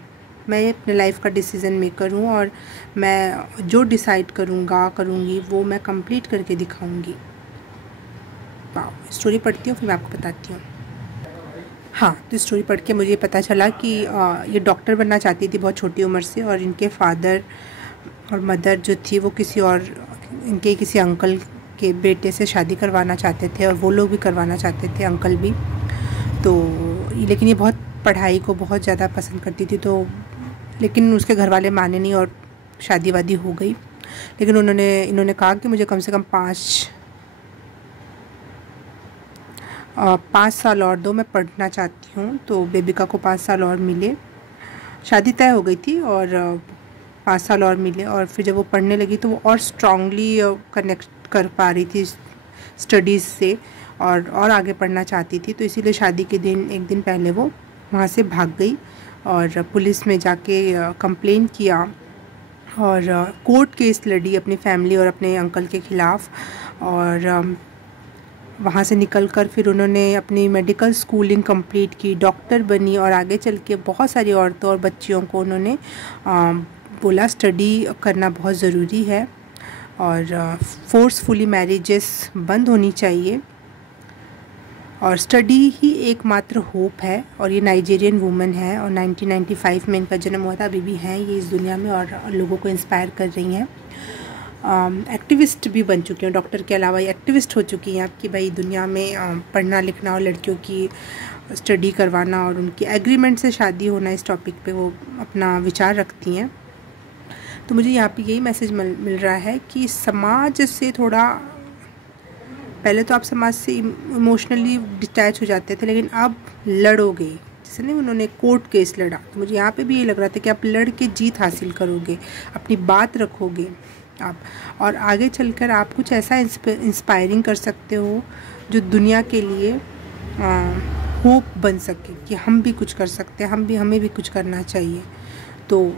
मैं अपने लाइफ का डिसीज़न मेकर हूँ, और मैं जो डिसाइड करूँगी वो मैं कंप्लीट करके दिखाऊँगी। स्टोरी पढ़ती हूँ, फिर मैं आपको बताती हूँ। हाँ, तो स्टोरी पढ़ के मुझे पता चला कि ये डॉक्टर बनना चाहती थी बहुत छोटी उम्र से, और इनके फादर और मदर जो थी वो इनके किसी अंकल के बेटे से शादी करवाना चाहते थे, और वो लोग भी करवाना चाहते थे, अंकल भी। तो लेकिन ये बहुत पढ़ाई को बहुत ज़्यादा पसंद करती थी, तो लेकिन उसके घर वाले माने नहीं और शादी वादी हो गई। लेकिन इन्होंने कहा कि मुझे कम से कम 5 साल और दो, मैं पढ़ना चाहती हूँ। तो बेबिका को 5 साल और मिले। शादी तय हो गई थी और 5 साल और मिले, और फिर जब वो पढ़ने लगी तो वो और स्ट्रांगली कनेक्ट कर पा रही थी स्टडीज़ से, और आगे पढ़ना चाहती थी। तो इसीलिए शादी के दिन, एक दिन पहले वो वहाँ से भाग गई और पुलिस में जाके कंप्लेन किया, और कोर्ट केस लड़ी अपनी फैमिली और अपने अंकल के ख़िलाफ़। और वहाँ से निकलकर फिर उन्होंने अपनी मेडिकल स्कूलिंग कंप्लीट की, डॉक्टर बनी, और आगे चल के बहुत सारी औरतों और बच्चियों को उन्होंने बोला स्टडी करना बहुत ज़रूरी है, और फोर्सफुली मैरिजेस बंद होनी चाहिए, और स्टडी ही एकमात्र होप है। और ये नाइजीरियन वुमेन है, और 1995 में इनका जन्म हुआ था। अभी भी हैं ये इस दुनिया में, और लोगों को इंस्पायर कर रही हैं। एक्टिविस्ट भी बन चुकी हैं, डॉक्टर के अलावा ये एक्टिविस्ट हो चुकी हैं आपकी, भाई दुनिया में पढ़ना लिखना और लड़कियों की स्टडी करवाना और उनकी एग्रीमेंट से शादी होना, इस टॉपिक पे वो अपना विचार रखती हैं। तो मुझे यहाँ पे यही मैसेज मिल रहा है कि समाज से थोड़ा, पहले तो आप समाज से इमोशनली डिटैच हो जाते थे, लेकिन अब लड़ोगे, जैसे नहीं उन्होंने कोर्ट केस लड़ा, तो मुझे यहाँ पे भी ये लग रहा था कि आप लड़ के जीत हासिल करोगे, अपनी बात रखोगे आप, और आगे चलकर आप कुछ ऐसा इंस्पायरिंग कर सकते हो जो दुनिया के लिए होप बन सके कि हम भी कुछ कर सकते हैं, हमें भी कुछ करना चाहिए। तो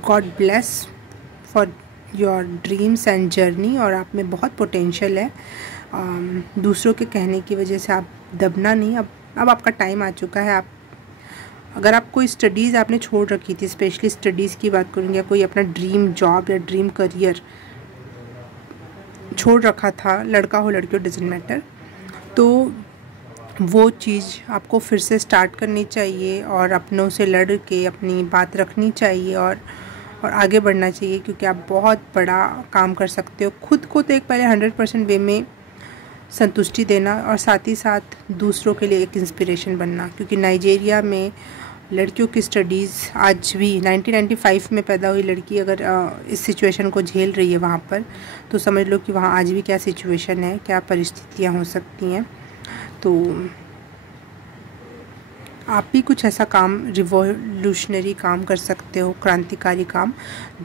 God bless for your dreams and journey, और आप में बहुत पोटेंशियल है। दूसरों के कहने की वजह से आप दबना नहीं। अब आपका टाइम आ चुका है। अगर आप कोई स्टडीज़ आपने छोड़ रखी थी, स्पेशली स्टडीज़ की बात करूँगी, या कोई अपना ड्रीम जॉब या ड्रीम करियर छोड़ रखा था, लड़का हो लड़की हो डजंट मैटर, तो वो चीज़ आपको फिर से स्टार्ट करनी चाहिए और अपनों से लड़ के अपनी बात रखनी चाहिए और आगे बढ़ना चाहिए, क्योंकि आप बहुत बड़ा काम कर सकते हो। खुद को तो एक पहले 100% वे में संतुष्टि देना और साथ ही साथ दूसरों के लिए एक इंस्पिरेशन बनना, क्योंकि नाइजीरिया में लड़कियों की स्टडीज़ आज भी 1995 में पैदा हुई लड़की अगर इस सिचुएशन को झेल रही है वहाँ पर, तो समझ लो कि वहाँ आज भी क्या सिचुएशन है, क्या परिस्थितियाँ हो सकती हैं। तो आप भी कुछ ऐसा काम, रिवॉल्यूशनरी काम कर सकते हो, क्रांतिकारी काम,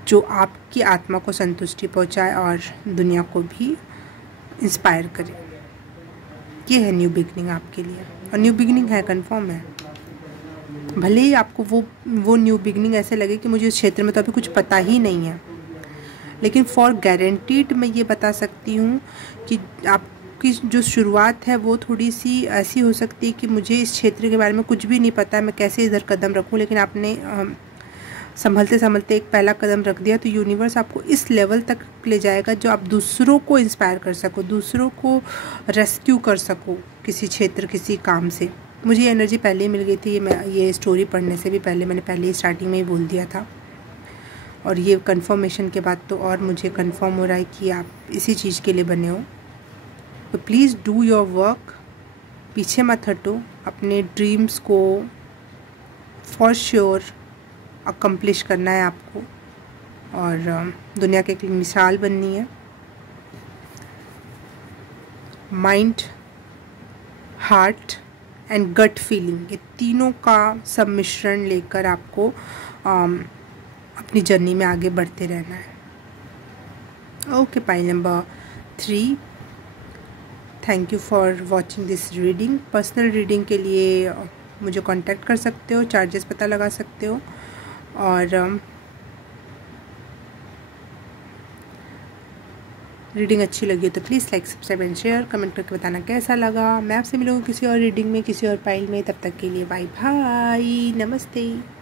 जो आपकी आत्मा को संतुष्टि पहुंचाए और दुनिया को भी इंस्पायर करे। ये है न्यू बिगनिंग आपके लिए, और न्यू बिगनिंग है, कंफर्म है। भले ही आपको वो न्यू बिगनिंग ऐसे लगे कि मुझे इस क्षेत्र में तो अभी कुछ पता ही नहीं है, लेकिन फॉर गारंटीड मैं ये बता सकती हूँ कि आपकी जो शुरुआत है वो थोड़ी सी ऐसी हो सकती है कि मुझे इस क्षेत्र के बारे में कुछ भी नहीं पता है, मैं कैसे इधर कदम रखूँ, लेकिन आपने संभलते संभलते एक पहला कदम रख दिया तो यूनिवर्स आपको इस लेवल तक ले जाएगा जो आप दूसरों को इंस्पायर कर सको, दूसरों को रेस्क्यू कर सको किसी क्षेत्र, किसी काम से। मुझे ये एनर्जी पहले ही मिल गई थी, ये स्टोरी पढ़ने से भी पहले मैंने पहले ही स्टार्टिंग में ही बोल दिया था, और ये कंफर्मेशन के बाद तो और मुझे कंफर्म हो रहा है कि आप इसी चीज़ के लिए बने हो। तो प्लीज़ डू योर वर्क, पीछे मत हटो, अपने ड्रीम्स को फॉर श्योर अकम्प्लिश करना है आपको, और दुनिया के एक मिसाल बननी है। Mind, heart and gut feeling, ये तीनों का सम्मिश्रण लेकर आपको अपनी जर्नी में आगे बढ़ते रहना है। Okay, pile number 3, thank you for watching this reading. Personal reading के लिए मुझे कांटेक्ट कर सकते हो, चार्जेस पता लगा सकते हो, और रीडिंग अच्छी लगी हो तो please like, subscribe and share, comment करके बताना कैसा लगा। मैं आपसे मिलूँगी किसी और रीडिंग में, किसी और पाइल में। तब तक के लिए बाय बाय, नमस्ते।